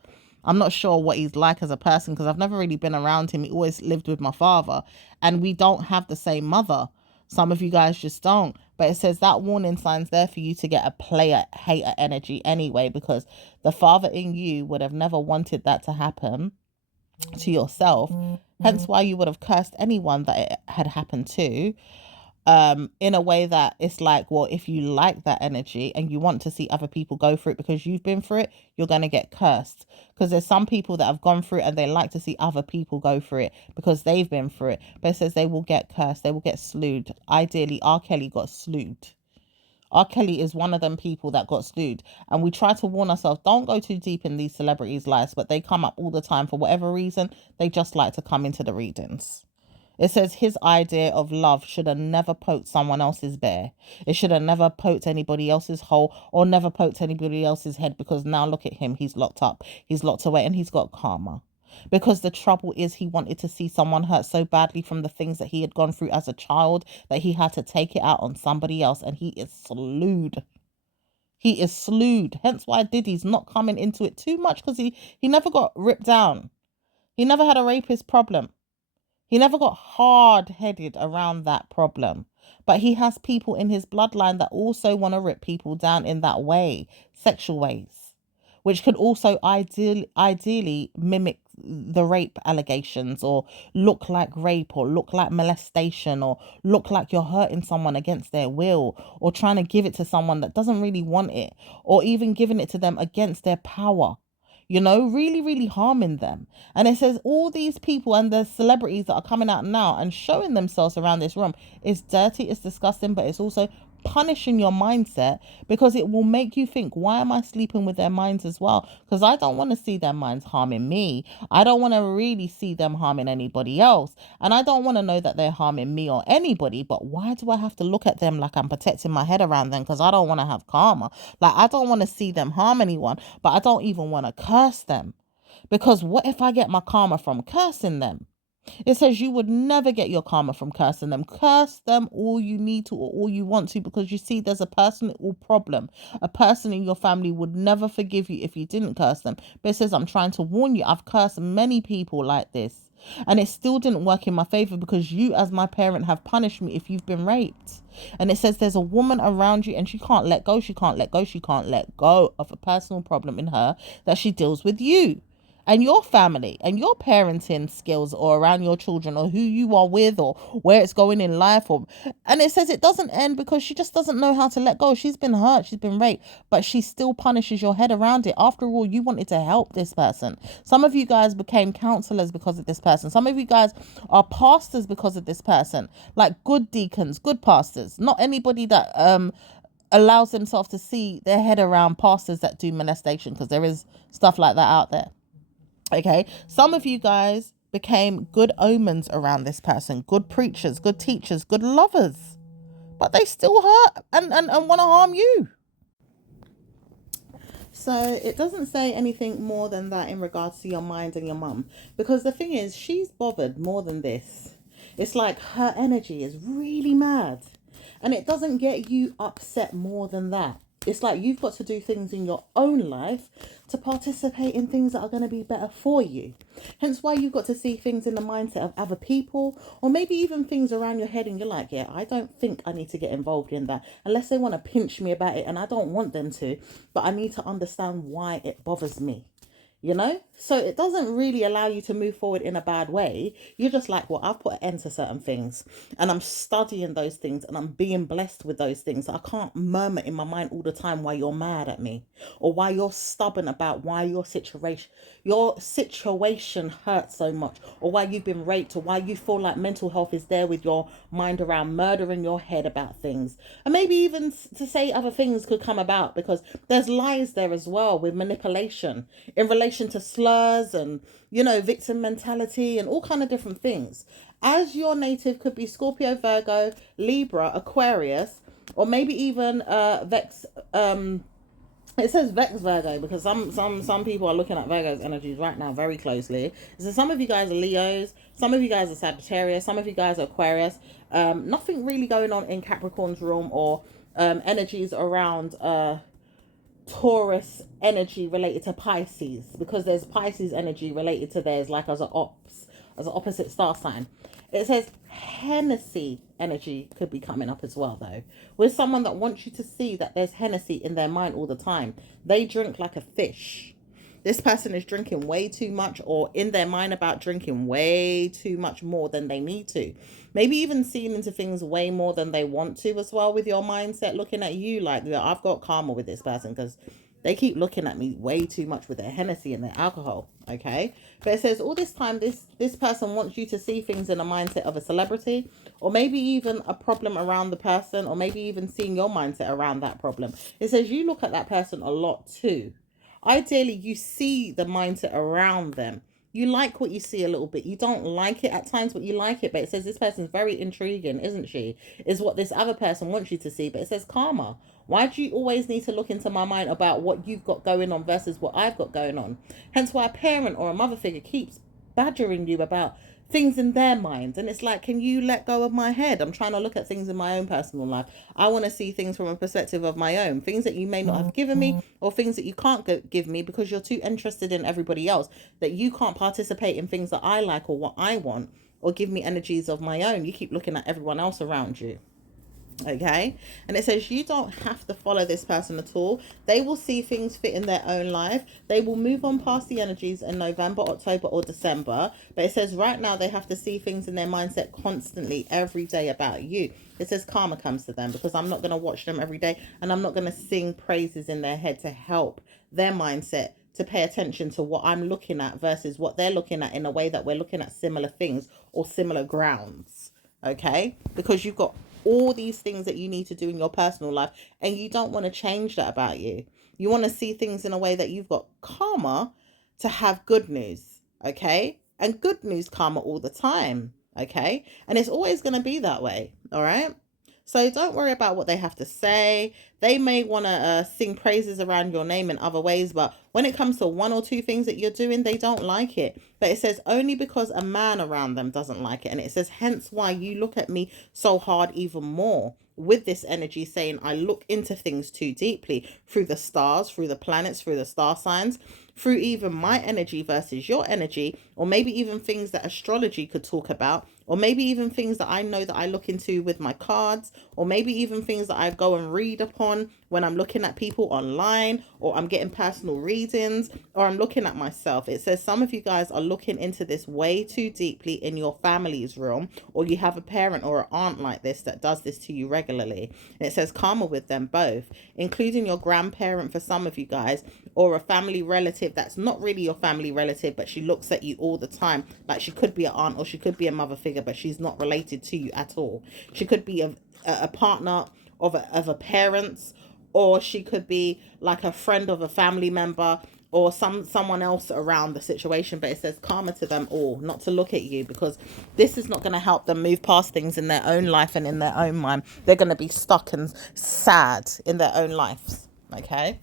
I'm not sure what he's like as a person because I've never really been around him. He always lived with my father and we don't have the same mother. Some of you guys just don't. But it says that warning sign's there for you to get a player hater energy anyway, because the father in you would have never wanted that to happen to yourself. Hence why you would have cursed anyone that it had happened to, in a way that it's like, well, if you like that energy and you want to see other people go through it because you've been through it, you're going to get cursed. Because there's some people that have gone through it and they like to see other people go through it because they've been through it. But it says they will get cursed, they will get slewed. Ideally, R. Kelly got slewed. R. Kelly is one of them people that got slewed. And we try to warn ourselves, don't go too deep in these celebrities' lives, but they come up all the time for whatever reason. They just like to come into the readings. It says his idea of love should have never poked someone else's bear. It should have never poked anybody else's hole or never poked anybody else's head, because now look at him. He's locked up. He's locked away and he's got karma. Because the trouble is he wanted to see someone hurt so badly from the things that he had gone through as a child that he had to take it out on somebody else, and he is slewed. He is slewed. Hence why Diddy's not coming into it too much, because he never got ripped down. He never had a rapist problem. He never got hard-headed around that problem. But he has people in his bloodline that also want to rip people down in that way, sexual ways, which could also ideally mimic the rape allegations, or look like rape, or look like molestation, or look like you're hurting someone against their will, or trying to give it to someone that doesn't really want it, or even giving it to them against their power. Really, really harming them. And it says all these people and the celebrities that are coming out now and showing themselves around this room is dirty, it's disgusting, but it's also punishing your mindset, because it will make you think, why am I sleeping with their minds as well? Because I don't want to see their minds harming me. I don't want to really see them harming anybody else. And I don't want to know that they're harming me or anybody. But why do I have to look at them like I'm protecting my head around them? Because I don't want to have karma. Like, I don't want to see them harm anyone, but I don't even want to curse them. Because what if I get my karma from cursing them? It says you would never get your karma from cursing them. Curse them all you need to or all you want to, because you see there's a personal problem. A person in your family would never forgive you if you didn't curse them. But it says, I'm trying to warn you, I've cursed many people like this. And it still didn't work in my favor, because you as my parent have punished me if you've been raped. And it says there's a woman around you and she can't let go. She can't let go. She can't let go of a personal problem in her that she deals with you and your family and your parenting skills, or around your children, or who you are with, or where it's going in life. And it says it doesn't end because she just doesn't know how to let go. She's been hurt, she's been raped, but she still punishes your head around it. After all, you wanted to help this person. Some of you guys became counselors because of this person. Some of you guys are pastors because of this person, like good deacons, good pastors, not anybody that allows themselves to see their head around pastors that do molestation, because there is stuff like that out there. Okay, some of you guys became good omens around this person, good preachers, good teachers, good lovers, but they still hurt and want to harm you. So it doesn't say anything more than that in regards to your mind and your mum, because the thing is, she's bothered more than this. It's like her energy is really mad, and it doesn't get you upset more than that. It's like you've got to do things in your own life to participate in things that are going to be better for you. Hence why you've got to see things in the mindset of other people, or maybe even things around your head, and you're like, yeah, I don't think I need to get involved in that unless they want to pinch me about it, and I don't want them to, but I need to understand why it bothers me. So it doesn't really allow you to move forward in a bad way. You're just like, well, I've put an end to certain things and I'm studying those things and I'm being blessed with those things. I can't murmur in my mind all the time why you're mad at me, or why you're stubborn about why your situation hurts so much, or why you've been raped, or why you feel like mental health is there with your mind around murdering your head about things. And maybe even to say other things could come about, because there's lies there as well with manipulation in relation relation to slurs and, you know, victim mentality and all kind of different things. As your native could be Scorpio, Virgo, Libra, Aquarius, or maybe even Vex. It says Vex Virgo because some people are looking at Virgo's energies right now very closely. So some of you guys are Leos, some of you guys are Sagittarius, some of you guys are Aquarius. Nothing really going on in Capricorn's room or energies around Taurus energy related to Pisces, because there's Pisces energy related to theirs, like as an opposite star sign. It says Hennessy energy could be coming up as well, though, with someone that wants you to see that there's Hennessy in their mind all the time. They drink like a fish. This person is drinking way too much, or in their mind about drinking way too much more than they need to. Maybe even seeing into things way more than they want to as well, with your mindset looking at you like, yeah, I've got karma with this person because they keep looking at me way too much with their Hennessy and their alcohol, okay? But it says all this time, this person wants you to see things in a mindset of a celebrity, or maybe even a problem around the person, or maybe even seeing your mindset around that problem. It says you look at that person a lot too. Ideally, you see the mindset around them. You like what you see a little bit. You don't like it at times, but you like it. But it says this person's very intriguing, isn't she? Is what this other person wants you to see. But it says karma. Why do you always need to look into my mind about what you've got going on versus what I've got going on? Hence why a parent or a mother figure keeps badgering you about things in their minds. And it's like, can you let go of my head? I'm trying to look at things in my own personal life. I want to see things from a perspective of my own, things that you may not have given me, or things that you can't give me because you're too interested in everybody else, that you can't participate in things that I like or what I want, or give me energies of my own. You keep looking at everyone else around you. Okay, and it says you don't have to follow this person at all. They will see things fit in their own life. They will move on past the energies in November, October, or December. But it says right now they have to see things in their mindset constantly every day about you. It says karma comes to them, because I'm not going to watch them every day, and I'm not going to sing praises in their head to help their mindset to pay attention to what I'm looking at versus what they're looking at, in a way that we're looking at similar things or similar grounds. Okay, because you've got all these things that you need to do in your personal life, and you don't want to change that about you. You want to see things in a way that you've got karma to have good news, okay? And good news karma all the time, okay? And it's always going to be that way, all right? So don't worry about what they have to say. They may want to sing praises around your name in other ways, but when it comes to one or two things that you're doing, they don't like it. But it says only because a man around them doesn't like it. And it says hence why you look at me so hard even more, with this energy saying I look into things too deeply, through the stars, through the planets, through the star signs, through even my energy versus your energy, or maybe even things that astrology could talk about, or maybe even things that I know that I look into with my cards, or maybe even things that I go and read upon when I'm looking at people online, or I'm getting personal readings, or I'm looking at myself. It says some of you guys are looking into this way too deeply in your family's realm, or you have a parent or an aunt like this that does this to you regularly. And it says karma with them both, including your grandparent for some of you guys, or a family relative that's not really your family relative, but she looks at you all the time. Like she could be an aunt or she could be a mother figure, but she's not related to you at all. She could be a partner of a parent's, or she could be like a friend of a family member, or someone else around the situation. But it says karma to them all, not to look at you, because this is not going to help them move past things in their own life and in their own mind. They're going to be stuck and sad in their own lives, okay?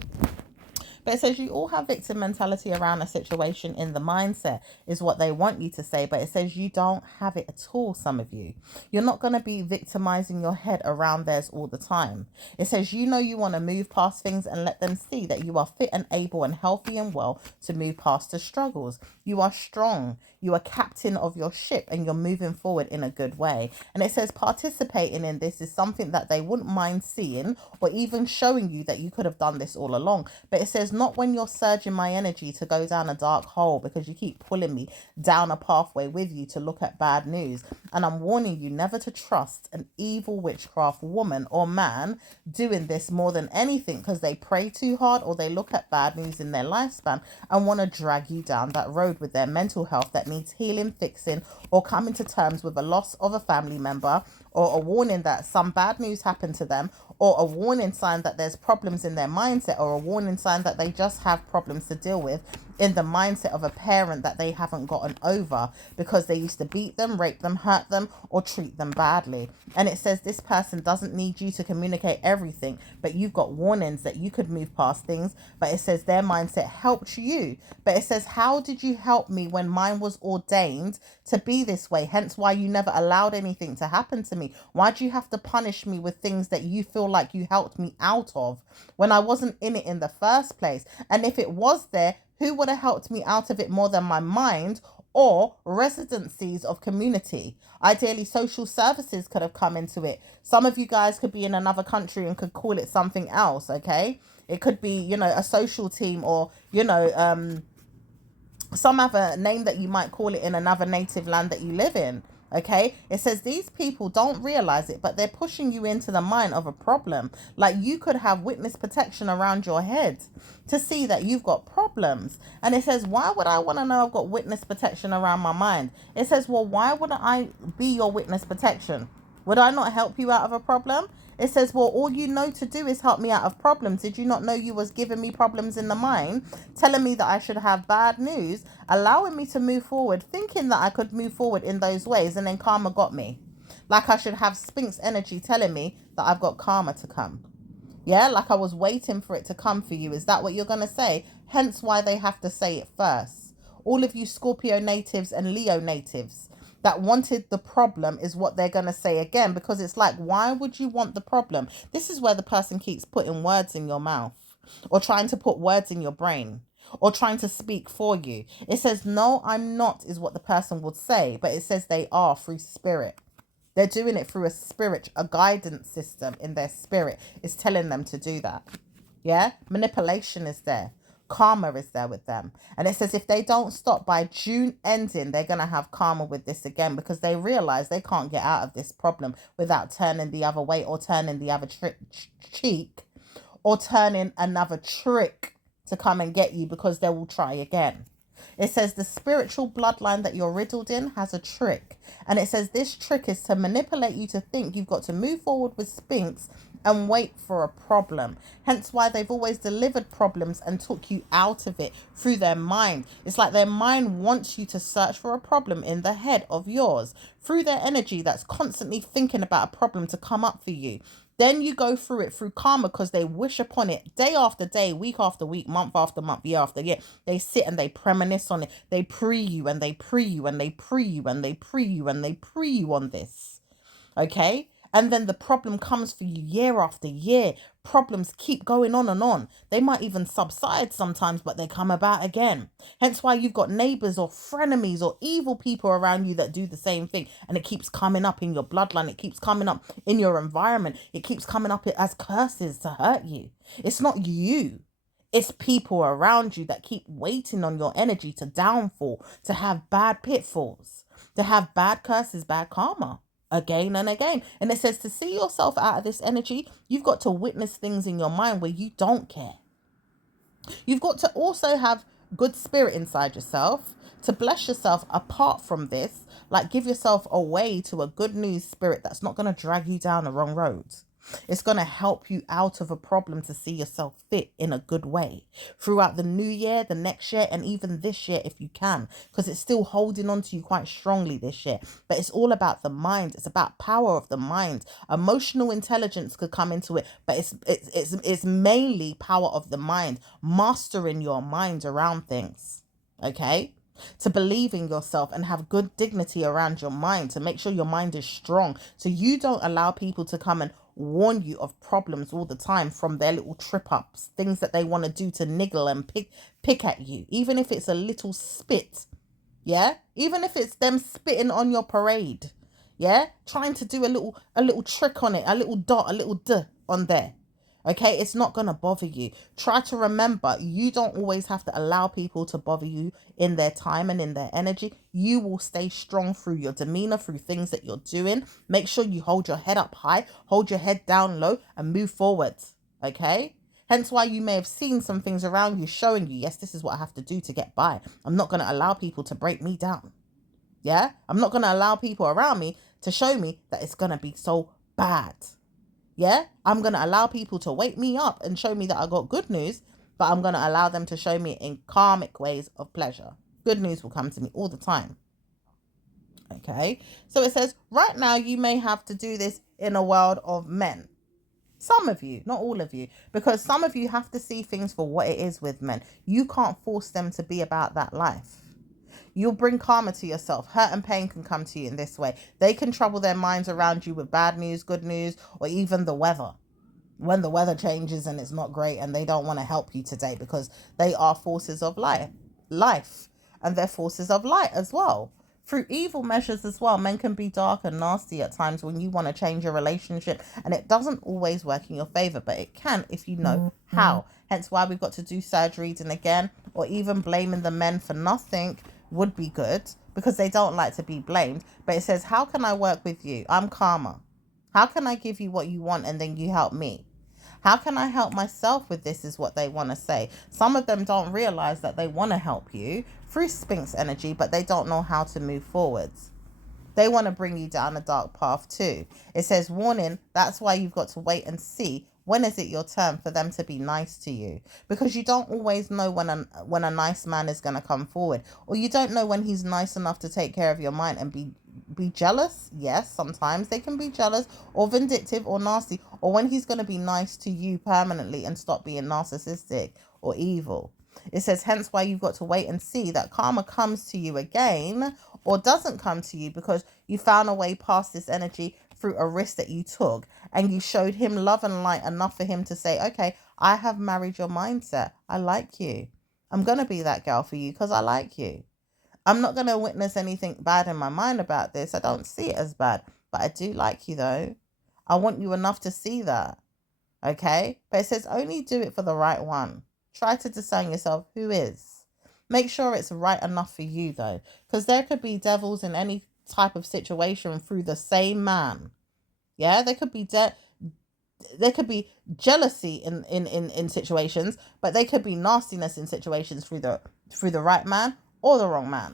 But it says you all have victim mentality around a situation in the mindset, is what they want you to say. But it says you don't have it at all, some of you. You're not going to be victimizing your head around theirs all the time. It says you know you want to move past things and let them see that you are fit and able and healthy and well to move past the struggles. You are strong. You are captain of your ship, and you're moving forward in a good way. And it says participating in this is something that they wouldn't mind seeing, or even showing you that you could have done this all along. But it says not when you're surging my energy to go down a dark hole, because you keep pulling me down a pathway with you to look at bad news. And I'm warning you never to trust an evil witchcraft woman or man doing this more than anything, because they pray too hard, or they look at bad news in their lifespan and want to drag you down that road with their mental health that needs healing, fixing, or coming to terms with a loss of a family member, or a warning that some bad news happened to them, or a warning sign that there's problems in their mindset, or a warning sign that they just have problems to deal with in the mindset of a parent that they haven't gotten over because they used to beat them, rape them, hurt them, or treat them badly. And it says this person doesn't need you to communicate everything, but you've got warnings that you could move past things. But it says their mindset helped you. But it says, how did you help me when mine was ordained to be this way? Hence why you never allowed anything to happen to me. Why do you have to punish me with things that you feel like you helped me out of when I wasn't in it in the first place? And if it was there, who would have helped me out of it more than my mind or residencies of community? Ideally, social services could have come into it. Some of you guys could be in another country and could call it something else, okay? It could be, you know, a social team, or, you know, some other name that you might call it in another native land that you live in. Okay, it says these people don't realize it, but they're pushing you into the mind of a problem. Like, you could have witness protection around your head to see that you've got problems. And it says, why would I want to know I've got witness protection around my mind? It says, well, why wouldn't I be your witness protection? Would I not help you out of a problem? It says, well, all you know to do is help me out of problems. Did you not know you was giving me problems in the mind, telling me that I should have bad news, allowing me to move forward, thinking that I could move forward in those ways, and then karma got me? Like I should have Spinx energy telling me that I've got karma to come. Yeah, like I was waiting for it to come for you. Is that what you're going to say? Hence why they have to say it first. All of you Scorpio natives and Leo natives that wanted the problem is what they're going to say again, because it's like, why would you want the problem? This is where the person keeps putting words in your mouth, or trying to put words in your brain, or trying to speak for you. It says, no, I'm not, is what the person would say, but it says they are through spirit. They're doing it through a spirit, a guidance system in their spirit is telling them to do that. Yeah, manipulation is there. Karma is there with them. And it says if they don't stop by June ending, they're going to have karma with this again, because they realize they can't get out of this problem without turning the other way, or turning the other cheek, or turning another trick to come and get you, because they will try again. It says the spiritual bloodline that you're riddled in has a trick. And it says this trick is to manipulate you to think you've got to move forward with Spinx and wait for a problem. Hence why they've always delivered problems and took you out of it through their mind. It's like their mind wants you to search for a problem in the head of yours through their energy that's constantly thinking about a problem to come up for you. Then you go through it through karma, because they wish upon it day after day, week after week, month after month, year after year. They sit and they reminisce on it. They pre you and they pre you and they pre you and they pre you and they pre you on this. Okay? And then the problem comes for you year after year. Problems keep going on and on. They might even subside sometimes, but they come about again. Hence why you've got neighbors or frenemies or evil people around you that do the same thing. And it keeps coming up in your bloodline. It keeps coming up in your environment. It keeps coming up as curses to hurt you. It's not you. It's people around you that keep waiting on your energy to downfall, to have bad pitfalls, to have bad curses, bad karma. Again and again. And it says to see yourself out of this energy, you've got to witness things in your mind where you don't care. You've got to also have good spirit inside yourself to bless yourself apart from this. Like, give yourself away to a good news spirit that's not going to drag you down the wrong road. It's going to help you out of a problem to see yourself fit in a good way throughout the new year, the next year, and even this year if you can, because it's still holding on to you quite strongly this year. But it's all about the mind. It's about power of the mind. Emotional intelligence could come into it, but it's mainly power of the mind, mastering your mind around things. Okay? To believe in yourself and have good dignity around your mind, to make sure your mind is strong, so you don't allow people to come and warn you of problems all the time from their little trip ups, things that they want to do to niggle and pick at you, even if it's a little spit. Yeah, even if it's them spitting on your parade. Yeah, trying to do a little trick on it, a little dot, a little d on there. Okay, it's not going to bother you. Try to remember, you don't always have to allow people to bother you in their time and in their energy. You will stay strong through your demeanor, through things that you're doing. Make sure you hold your head up high, hold your head down low, and move forward. Okay? Hence why you may have seen some things around you showing you, yes, this is what I have to do to get by. I'm not going to allow people to break me down. Yeah? I'm not going to allow people around me to show me that it's going to be so bad. Yeah, I'm going to allow people to wake me up and show me that I got good news, but I'm going to allow them to show me in karmic ways of pleasure. Good news will come to me all the time. Okay, so it says right now you may have to do this in a world of men. Some of you, not all of you, because some of you have to see things for what it is with men. You can't force them to be about that life. You'll bring karma to yourself. Hurt and pain can come to you in this way. They can trouble their minds around you with bad news, good news, or even the weather. When the weather changes and it's not great and they don't want to help you today because they are forces of life, and they're forces of light as well. Through evil measures as well, men can be dark and nasty at times when you want to change your relationship, and it doesn't always work in your favor, but it can if you know how. Hence why we've got to do surgeries, and again, or even blaming the men for nothing would be good because they don't like to be blamed. But it says, how can I work with you? I'm karma. How can I give you what you want and then you help me? How can I help myself with this is what they want to say. Some of them don't realize that they want to help you through Spinx energy, but they don't know how to move forwards. They want to bring you down a dark path too. It says, warning, that's why you've got to wait and see when is it your turn for them to be nice to you, because you don't always know when a nice man is going to come forward, or you don't know when he's nice enough to take care of your mind and be jealous. Yes, sometimes they can be jealous or vindictive or nasty, or when he's going to be nice to you permanently and stop being narcissistic or evil. It says, hence why you've got to wait and see that karma comes to you again or doesn't come to you, because you found a way past this energy through a risk that you took, and you showed him love and light enough for him to say, okay, I have married your mindset. I like you. I'm going to be that girl for you because I like you. I'm not going to witness anything bad in my mind about this. I don't see it as bad, but I do like you though. I want you enough to see that. Okay? But it says only do it for the right one. Try to discern yourself who is. Make sure it's right enough for you though, because there could be devils in any type of situation through the same man. Yeah, there could be jealousy in situations, but they could be nastiness in situations through the right man or the wrong man.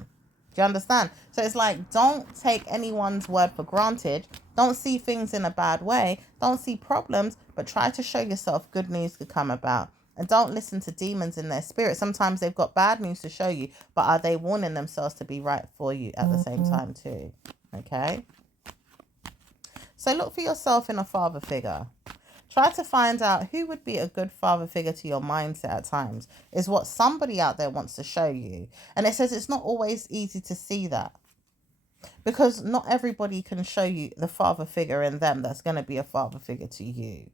Do you understand? So it's like, don't take anyone's word for granted. Don't see things in a bad way. Don't see problems, but try to show yourself good news could come about. And don't listen to demons in their spirit. Sometimes they've got bad news to show you, but are they warning themselves to be right for you at the same time too? Okay? So look for yourself in a father figure. Try to find out who would be a good father figure to your mindset at times, is what somebody out there wants to show you. And it says it's not always easy to see that, because not everybody can show you the father figure in them that's going to be a father figure to you.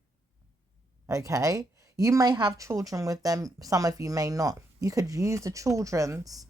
Okay? You may have children with them. Some of you may not. You could use the children's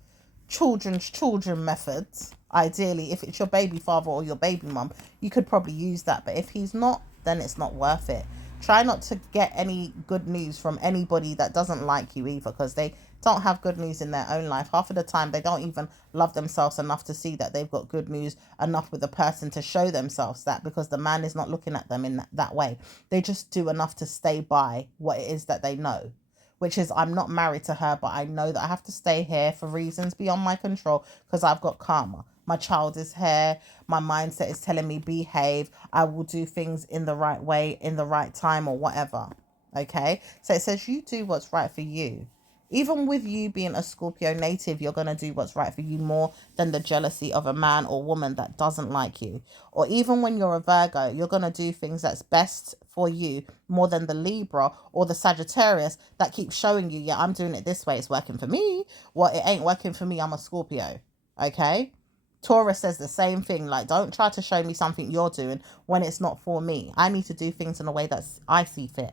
methods. Ideally, if it's your baby father or your baby mum, you could probably use that. But if he's not, then it's not worth it. Try not to get any good news from anybody that doesn't like you either, because they don't have good news in their own life. Half of the time, they don't even love themselves enough to see that they've got good news enough with a person to show themselves that, because the man is not looking at them in that way. They just do enough to stay by what it is that they know, which is, I'm not married to her, but I know that I have to stay here for reasons beyond my control because I've got karma. My child is here. My mindset is telling me behave. I will do things in the right way, in the right time, or whatever. Okay? So it says you do what's right for you. Even with you being a Scorpio native, you're going to do what's right for you more than the jealousy of a man or woman that doesn't like you. Or even when you're a Virgo, you're going to do things that's best for you more than the Libra or the Sagittarius that keeps showing you, yeah, I'm doing it this way, it's working for me. Well, it ain't working for me, I'm a Scorpio. Okay? Taurus says the same thing. Like, don't try to show me something you're doing when it's not for me. I need to do things in a way that I see fit.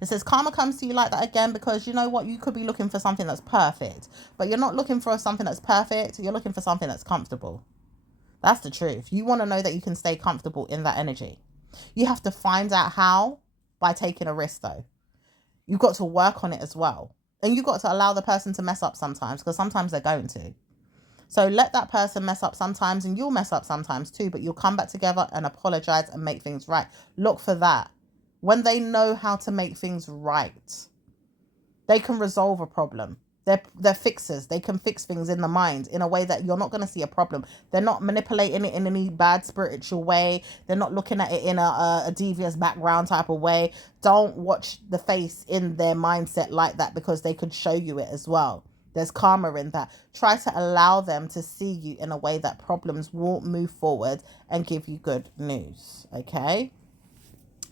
It says karma comes to you like that again, because you know what? You could be looking for something that's perfect, but you're not looking for something that's perfect. You're looking for something that's comfortable. That's the truth. You want to know that you can stay comfortable in that energy. You have to find out how, by taking a risk though. You've got to work on it as well. And you've got to allow the person to mess up sometimes, because sometimes they're going to. So let that person mess up sometimes, and you'll mess up sometimes too, but you'll come back together and apologize and make things right. Look for that. When they know how to make things right, they can resolve a problem. They're fixers. They can fix things in the mind in a way that you're not going to see a problem. They're not manipulating it in any bad spiritual way. They're not looking at it in a devious background type of way. Don't watch the face in their mindset like that, because they could show you it as well. There's karma in that. Try to allow them to see you in a way that problems won't move forward and give you good news. Okay?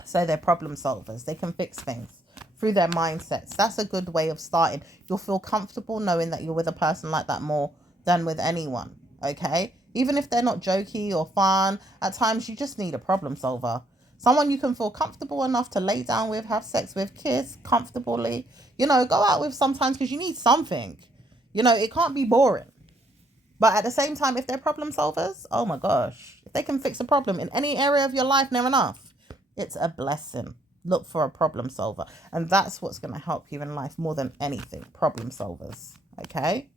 So they're problem solvers. They can fix things through their mindsets. That's a good way of starting. You'll feel comfortable knowing that you're with a person like that more than with anyone. Okay? Even if they're not jokey or fun, at times you just need a problem solver. Someone you can feel comfortable enough to lay down with, have sex with, kiss comfortably. You know, go out with sometimes, because you need something. You know, it can't be boring. But at the same time, if they're problem solvers, oh my gosh, if they can fix a problem in any area of your life near enough, it's a blessing. Look for a problem solver. And that's what's going to help you in life more than anything. Problem solvers. Okay?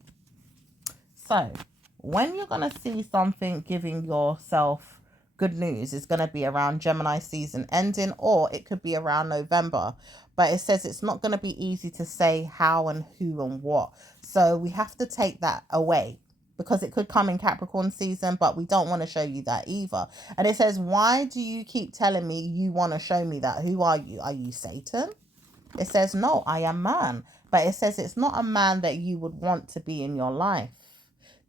So, when you're going to see something giving yourself good news, is going to be around Gemini season ending, or it could be around November. But it says it's not going to be easy to say how and who and what. So we have to take that away, because it could come in Capricorn season, but we don't want to show you that either. And it says, why do you keep telling me you want to show me that? Who are you? Are you Satan? It says, no, I am man. But it says it's not a man that you would want to be in your life.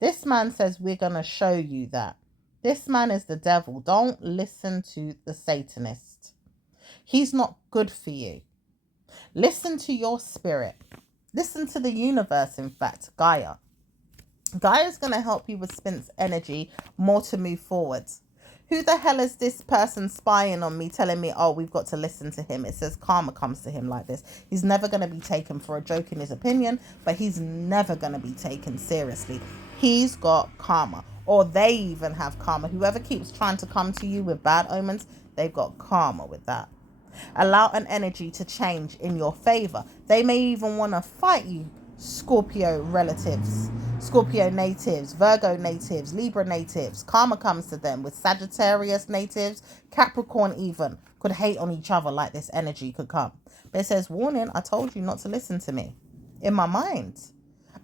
This man says, we're going to show you that. This man is the devil. Don't listen to the Satanist. He's not good for you. Listen to your spirit. Listen to the universe, in fact, Gaia. Gaia's going to help you with Spinx energy more to move forward. Who the hell is this person spying on me, telling me, oh, we've got to listen to him? It says karma comes to him like this. He's never going to be taken for a joke in his opinion, but he's never going to be taken seriously. He's got karma, or they even have karma. Whoever keeps trying to come to you with bad omens, they've got karma with that. Allow an energy to change in your favor. They may even want to fight you. Scorpio relatives, Scorpio natives, Virgo natives, Libra natives. Karma comes to them with Sagittarius natives, Capricorn even. Could hate on each other like this energy could come. But it says, warning, I told you not to listen to me in my mind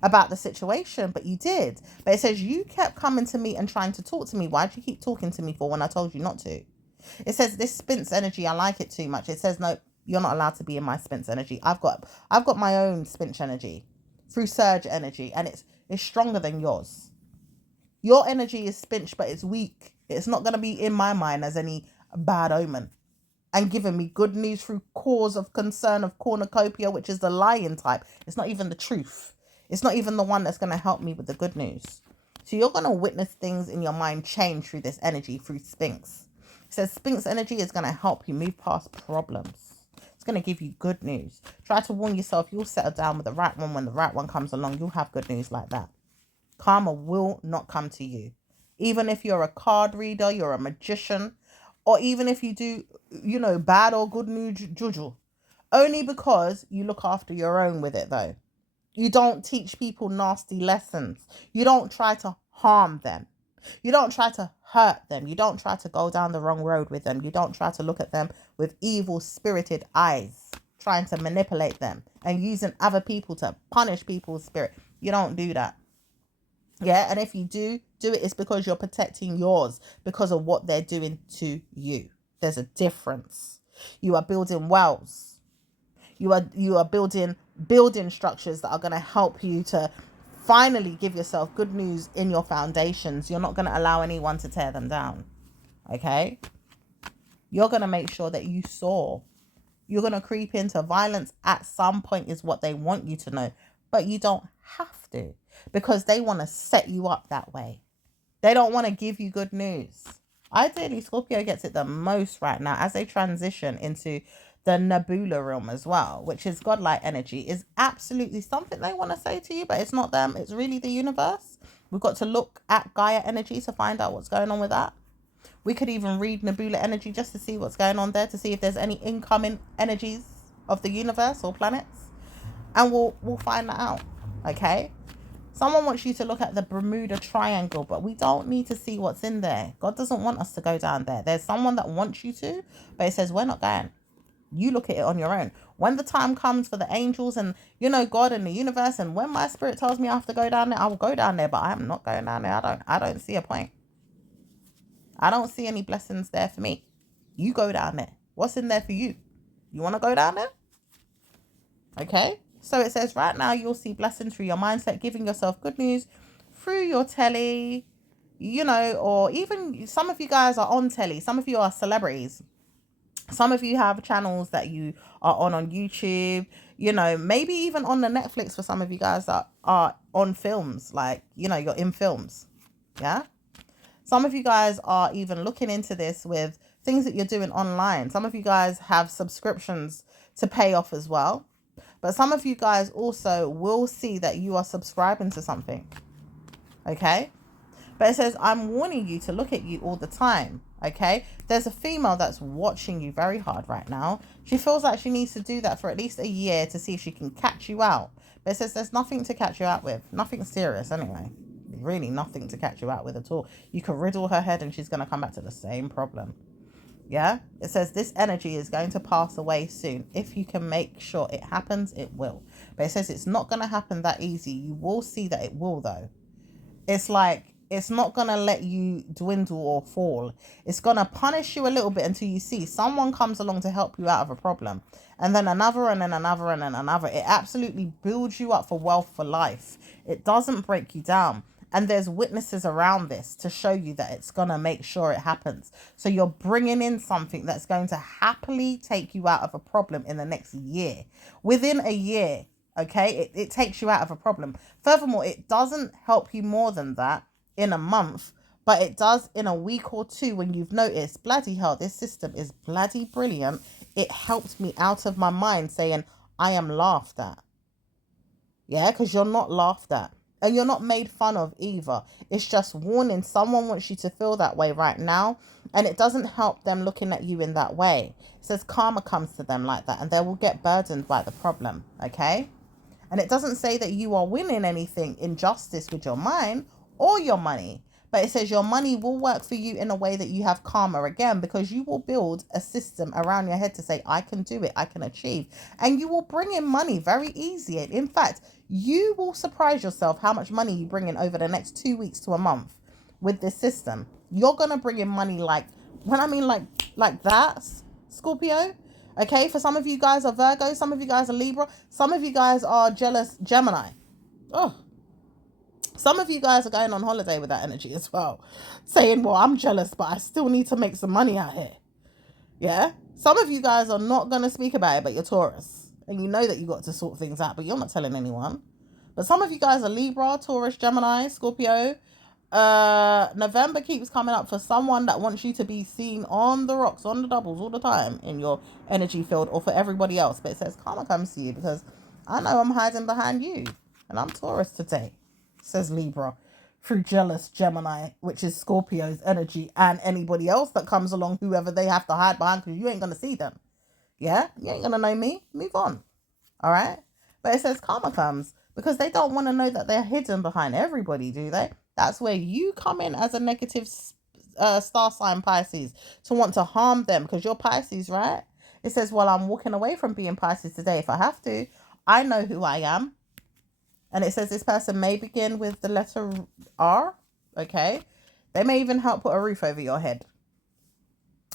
about the situation, but you did. But it says, you kept coming to me and trying to talk to me. Why'd you keep talking to me for when I told you not to? It says, this Spinx energy, I like it too much. It says, no, you're not allowed to be in my Spinx energy. I've got my own Spinx energy through surge energy, and it's stronger than yours. Your energy is Spinch, but it's weak. It's not going to be in my mind as any bad omen, and giving me good news through cause of concern of cornucopia, which is the lying type. It's not even the truth. It's not even the one that's going to help me with the good news. So you're going to witness things in your mind change through this energy, through Spinx. It says Spinx energy is going to help you move past problems. Going to give you good news. Try to warn yourself you'll settle down with the right one. When the right one comes along, you'll have good news like that. Karma will not come to you. Even if you're a card reader, you're a magician, or even if you do, bad or good news juju. Only because you look after your own with it, though. You don't teach people nasty lessons. You don't try to harm them. You don't try to hurt them. You don't try to go down the wrong road with them. You don't try to look at them with evil spirited eyes, trying to manipulate them and using other people to punish people's spirit. You don't do that. Yeah, and if you do it, it's because you're protecting yours because of what they're doing to you. There's a difference. You are building wells. You are building structures that are going to help you to finally give yourself good news in your foundations. You're not going to allow anyone to tear them down. Okay? You're going to make sure that you soar. You're going to creep into violence at some point is what they want you to know. But you don't have to, because they want to set you up that way. They don't want to give you good news. Ideally, Scorpio gets it the most right now as they transition into the Nebula realm as well, which is godlike energy, is absolutely something they want to say to you, but it's not them. It's really the universe. We've got to look at Gaia energy to find out what's going on with that. We could even read Nebula energy just to see what's going on there, to see if there's any incoming energies of the universe or planets. And we'll find that out. Okay? Someone wants you to look at the Bermuda Triangle, but we don't need to see what's in there. God doesn't want us to go down there. There's someone that wants you to, but it says we're not going. You look at it on your own. When the time comes for the angels and, you know, God and the universe, and when my spirit tells me I have to go down there, I will go down there, but I am not going down there. I don't see a point. I don't see any blessings there for me. You go down there. What's in there for you? You want to go down there? Okay. So it says right now you'll see blessings through your mindset, giving yourself good news through your telly, you know, or even some of you guys are on telly. Some of you are celebrities. Some of you have channels that you are on YouTube, you know, maybe even on the Netflix for some of you guys that are on films, like, you know, you're in films. Yeah. Some of you guys are even looking into this with things that you're doing online. Some of you guys have subscriptions to pay off as well. But some of you guys also will see that you are subscribing to something. Okay? But it says, I'm warning you to look at you all the time. Okay? There's a female that's watching you very hard right now. She feels like she needs to do that for at least a year to see if she can catch you out. But it says there's nothing to catch you out with. Nothing serious anyway. Really nothing to catch you out with at all. You can riddle her head and she's going to come back to the same problem. Yeah, it says this energy is going to pass away soon. If you can make sure it happens, it will. But it says it's not going to happen that easy. You will see that it will, though. It's like it's not going to let you dwindle or fall. It's going to punish you a little bit until you see someone comes along to help you out of a problem. And then another, and then another, and then another. It absolutely builds you up for wealth for life. It doesn't break you down. And there's witnesses around this to show you that it's going to make sure it happens. So you're bringing in something that's going to happily take you out of a problem in the next year. Within a year, okay, it takes you out of a problem. Furthermore, it doesn't help you more than that in a month, but it does in a week or two when you've noticed, bloody hell, this system is bloody brilliant. It helped me out of my mind saying, I am laughed at. Yeah, because you're not laughed at. And you're not made fun of either. It's just warning. Someone wants you to feel that way right now. And it doesn't help them looking at you in that way. It says karma comes to them like that. And they will get burdened by the problem. Okay? And it doesn't say that you are winning anything in justice with your mind or your money. But it says your money will work for you in a way that you have karma again, because you will build a system around your head to say, I can do it, I can achieve. And you will bring in money very easy. In fact, you will surprise yourself how much money you bring in over the next 2 weeks to a month with this system. You're going to bring in money like that, Scorpio. Okay, for some of you guys are Virgo, some of you guys are Libra, some of you guys are jealous Gemini. Oh, some of you guys are going on holiday with that energy as well, saying, well, I'm jealous, but I still need to make some money out here. Yeah, some of you guys are not going to speak about it, but you're Taurus, and you know that you got to sort things out, but you're not telling anyone. But some of you guys are Libra, Taurus, Gemini, Scorpio. November keeps coming up for someone that wants you to be seen on the rocks, on the doubles all the time in your energy field, or for everybody else. But it says karma comes to you because I know I'm hiding behind you, and I'm Taurus today, says Libra, through jealous Gemini, which is Scorpio's energy, and anybody else that comes along, whoever they have to hide behind, because you ain't going to see them. Yeah, you ain't going to know me. Move on. All right. But it says karma comes because they don't want to know that they're hidden behind everybody, do they? That's where you come in as a negative star sign Pisces to want to harm them, because you're Pisces, right? It says, well, I'm walking away from being Pisces today if I have to. I know who I am. And it says this person may begin with the letter R. Okay. They may even help put a roof over your head.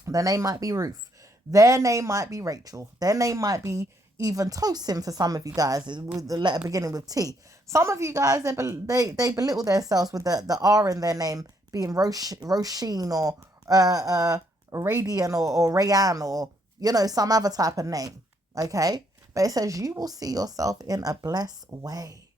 Their name might be Ruth. Their name might be Rachel. Their name might be even Tosin for some of you guys, with the letter beginning with T. Some of you guys, they belittle themselves with the R in their name being Roisin or Radian or Rayan, or, you know, some other type of name. Okay. But it says you will see yourself in a blessed way,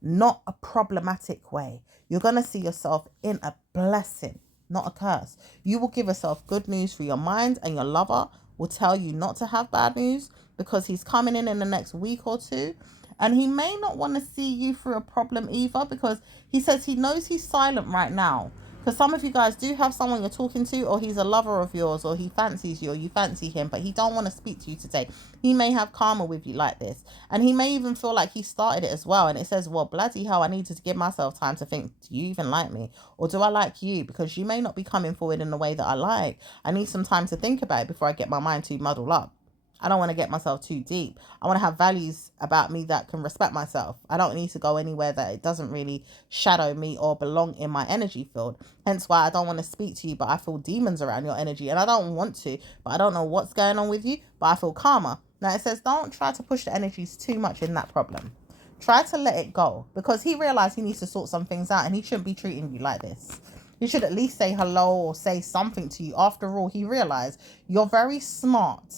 not a problematic way. You're going to see yourself in a blessing, not a curse. You will give yourself good news for your mind, and your lover will tell you not to have bad news, because he's coming in the next week or two. And he may not want to see you through a problem either, because he says he knows he's silent right now. Because some of you guys do have someone you're talking to, or he's a lover of yours, or he fancies you, or you fancy him, but he don't want to speak to you today. He may have karma with you like this. And he may even feel like he started it as well. And it says, well, bloody hell, I needed to give myself time to think, do you even like me? Or do I like you? Because you may not be coming forward in the way that I like. I need some time to think about it before I get my mind too muddled up. I don't want to get myself too deep. I want to have values about me that can respect myself. I don't need to go anywhere that it doesn't really shadow me or belong in my energy field. Hence why I don't want to speak to you, but I feel demons around your energy. And I don't want to, but I don't know what's going on with you, but I feel calmer. Now it says, don't try to push the energies too much in that problem. Try to let it go, because he realized he needs to sort some things out and he shouldn't be treating you like this. He should at least say hello or say something to you. After all, he realized you're very smart.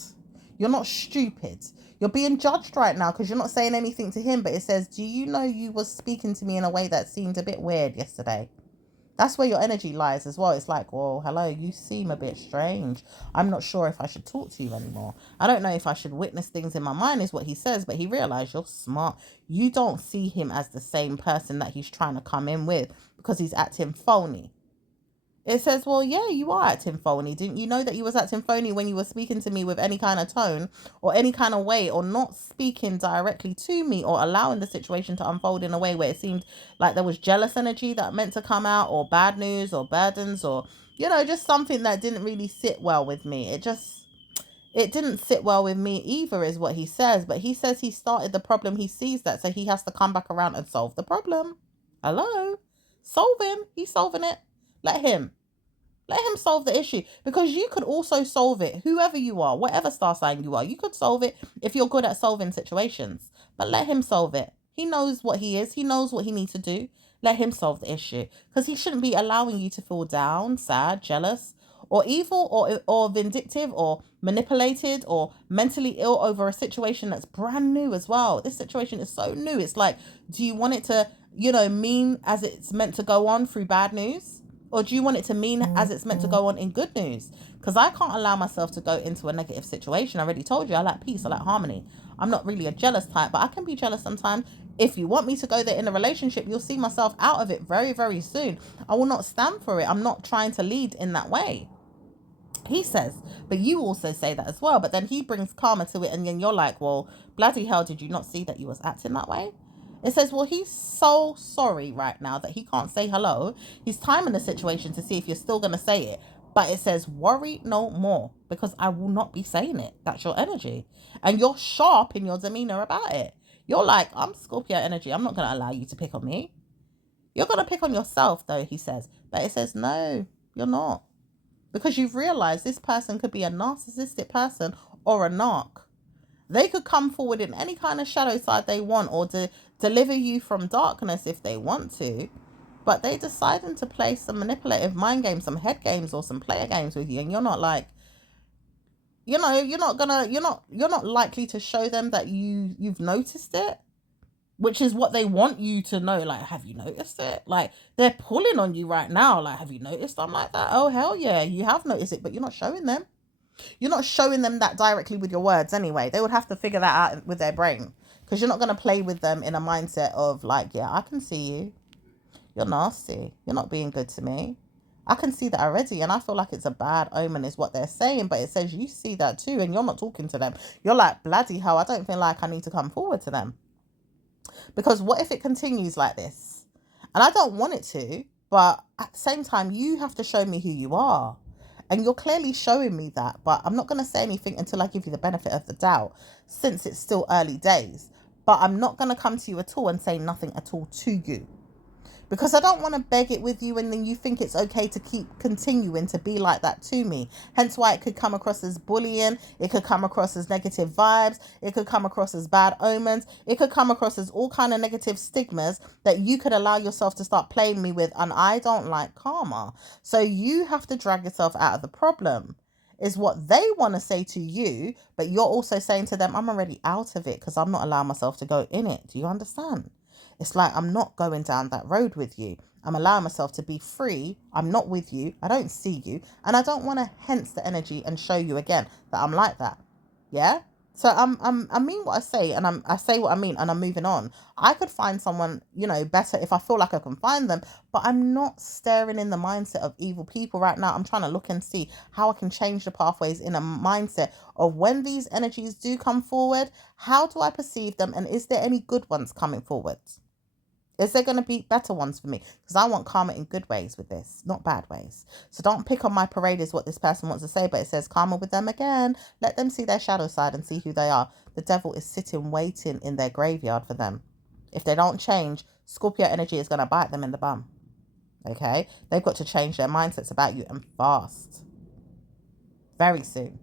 You're not stupid. You're being judged right now because you're not saying anything to him. But it says, do you know you was speaking to me in a way that seemed a bit weird yesterday? That's where your energy lies as well. It's like, well, hello, you seem a bit strange. I'm not sure if I should talk to you anymore. I don't know if I should witness things in my mind, is what he says. But he realized you're smart. You don't see him as the same person that he's trying to come in with because he's acting phony. It says, well, yeah, you are acting phony. Didn't you know that you was acting phony when you were speaking to me with any kind of tone or any kind of way, or not speaking directly to me, or allowing the situation to unfold in a way where it seemed like there was jealous energy that meant to come out, or bad news or burdens, or, just something that didn't really sit well with me. It didn't sit well with me either, is what he says. But he says he started the problem. He sees that. So he has to come back around and solve the problem. Hello? Solving. He's solving it. Let him. Let him solve the issue, because you could also solve it. Whoever you are, whatever star sign you are, you could solve it if you're good at solving situations. But let him solve it. He knows what he is. He knows what he needs to do. Let him solve the issue, because he shouldn't be allowing you to feel down, sad, jealous, or evil, or vindictive, or manipulated, or mentally ill over a situation that's brand new as well. This situation is so new. It's like, do you want it to, mean as it's meant to go on through bad news? Or do you want it to mean as it's meant to go on in good news? Because I can't allow myself to go into a negative situation. I already told you, I like peace, I like harmony. I'm not really a jealous type, but I can be jealous sometimes. If you want me to go there in a relationship, you'll see myself out of it very, very soon. I will not stand for it. I'm not trying to lead in that way. He says, but you also say that as well. But then he brings karma to it, and then you're like, well, bloody hell, did you not see that you was acting that way? It says, well, he's so sorry right now that he can't say hello. He's timing the situation to see if you're still going to say it. But it says, worry no more, because I will not be saying it. That's your energy. And you're sharp in your demeanor about it. You're like, I'm Scorpio energy. I'm not going to allow you to pick on me. You're going to pick on yourself, though, he says. But it says, no, you're not. Because you've realized this person could be a narcissistic person or a narc. They could come forward in any kind of shadow side they want, or to deliver you from darkness if they want to. But they decided to play some manipulative mind games, some head games, or some player games with you. And you're not like, you're not likely to show them that you've noticed it, which is what they want you to know. Like, have you noticed it? Like, they're pulling on you right now. Like, have you noticed I'm like that? Oh, hell yeah, you have noticed it, but you're not showing them. You're not showing them that directly with your words anyway. They would have to figure that out with their brain, because you're not going to play with them in a mindset of like, yeah, I can see you. You're nasty. You're not being good to me. I can see that already, and I feel like it's a bad omen is what they're saying, but it says you see that too, and you're not talking to them. You're like, bloody hell, I don't feel like I need to come forward to them. Because what if it continues like this? And I don't want it to, but at the same time, you have to show me who you are. And you're clearly showing me that, but I'm not going to say anything until I give you the benefit of the doubt, since it's still early days. But I'm not going to come to you at all and say nothing at all to you, because I don't want to beg it with you and then you think it's okay to keep continuing to be like that to me. Hence why it could come across as bullying. It could come across as negative vibes. It could come across as bad omens. It could come across as all kind of negative stigmas that you could allow yourself to start playing me with. And I don't like karma. So you have to drag yourself out of the problem, is what they want to say to you. But you're also saying to them, I'm already out of it because I'm not allowing myself to go in it. Do you understand? It's like, I'm not going down that road with you. I'm allowing myself to be free. I'm not with you. I don't see you. And I don't want to hence the energy and show you again that I'm like that. Yeah? So I mean what I say, and I say what I mean, and I'm moving on. I could find someone, better if I feel like I can find them, but I'm not staring in the mindset of evil people right now. I'm trying to look and see how I can change the pathways in a mindset of when these energies do come forward, how do I perceive them, and is there any good ones coming forward? Is there going to be better ones for me? Because I want karma in good ways with this, not bad ways. So don't pick on my parade is what this person wants to say, but it says karma with them again. Let them see their shadow side and see who they are. The devil is sitting waiting in their graveyard for them. If they don't change, Scorpio energy is going to bite them in the bum. Okay? They've got to change their mindsets about you and fast. Very soon.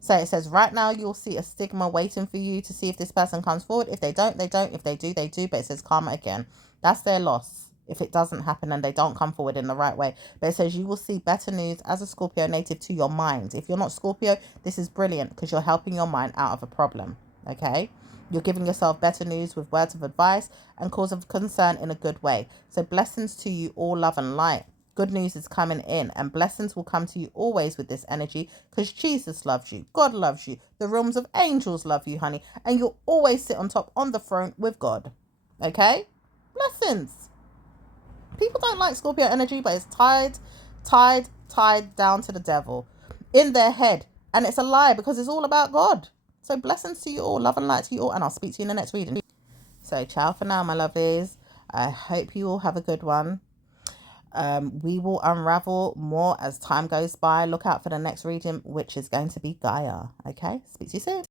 So it says right now you'll see a stigma waiting for you to see if this person comes forward. If they don't, they don't. If they do, they do. But it says karma again. That's their loss if it doesn't happen and they don't come forward in the right way. But it says you will see better news as a Scorpio native to your mind. If you're not Scorpio, this is brilliant because you're helping your mind out of a problem. Okay? You're giving yourself better news with words of advice and cause of concern in a good way. So blessings to you, all love and light. Good news is coming in and blessings will come to you always with this energy because Jesus loves you. God loves you. The realms of angels love you, honey. And you'll always sit on top on the throne with God. Okay? Blessings. People don't like Scorpio energy, but it's tied down to the devil in their head. And it's a lie because it's all about God. So blessings to you all. Love and light to you all. And I'll speak to you in the next reading. So ciao for now, my lovelies. I hope you all have a good one. We will unravel more as time goes by. Look out for the next reading, which is going to be Gaia. Okay, speak to you soon.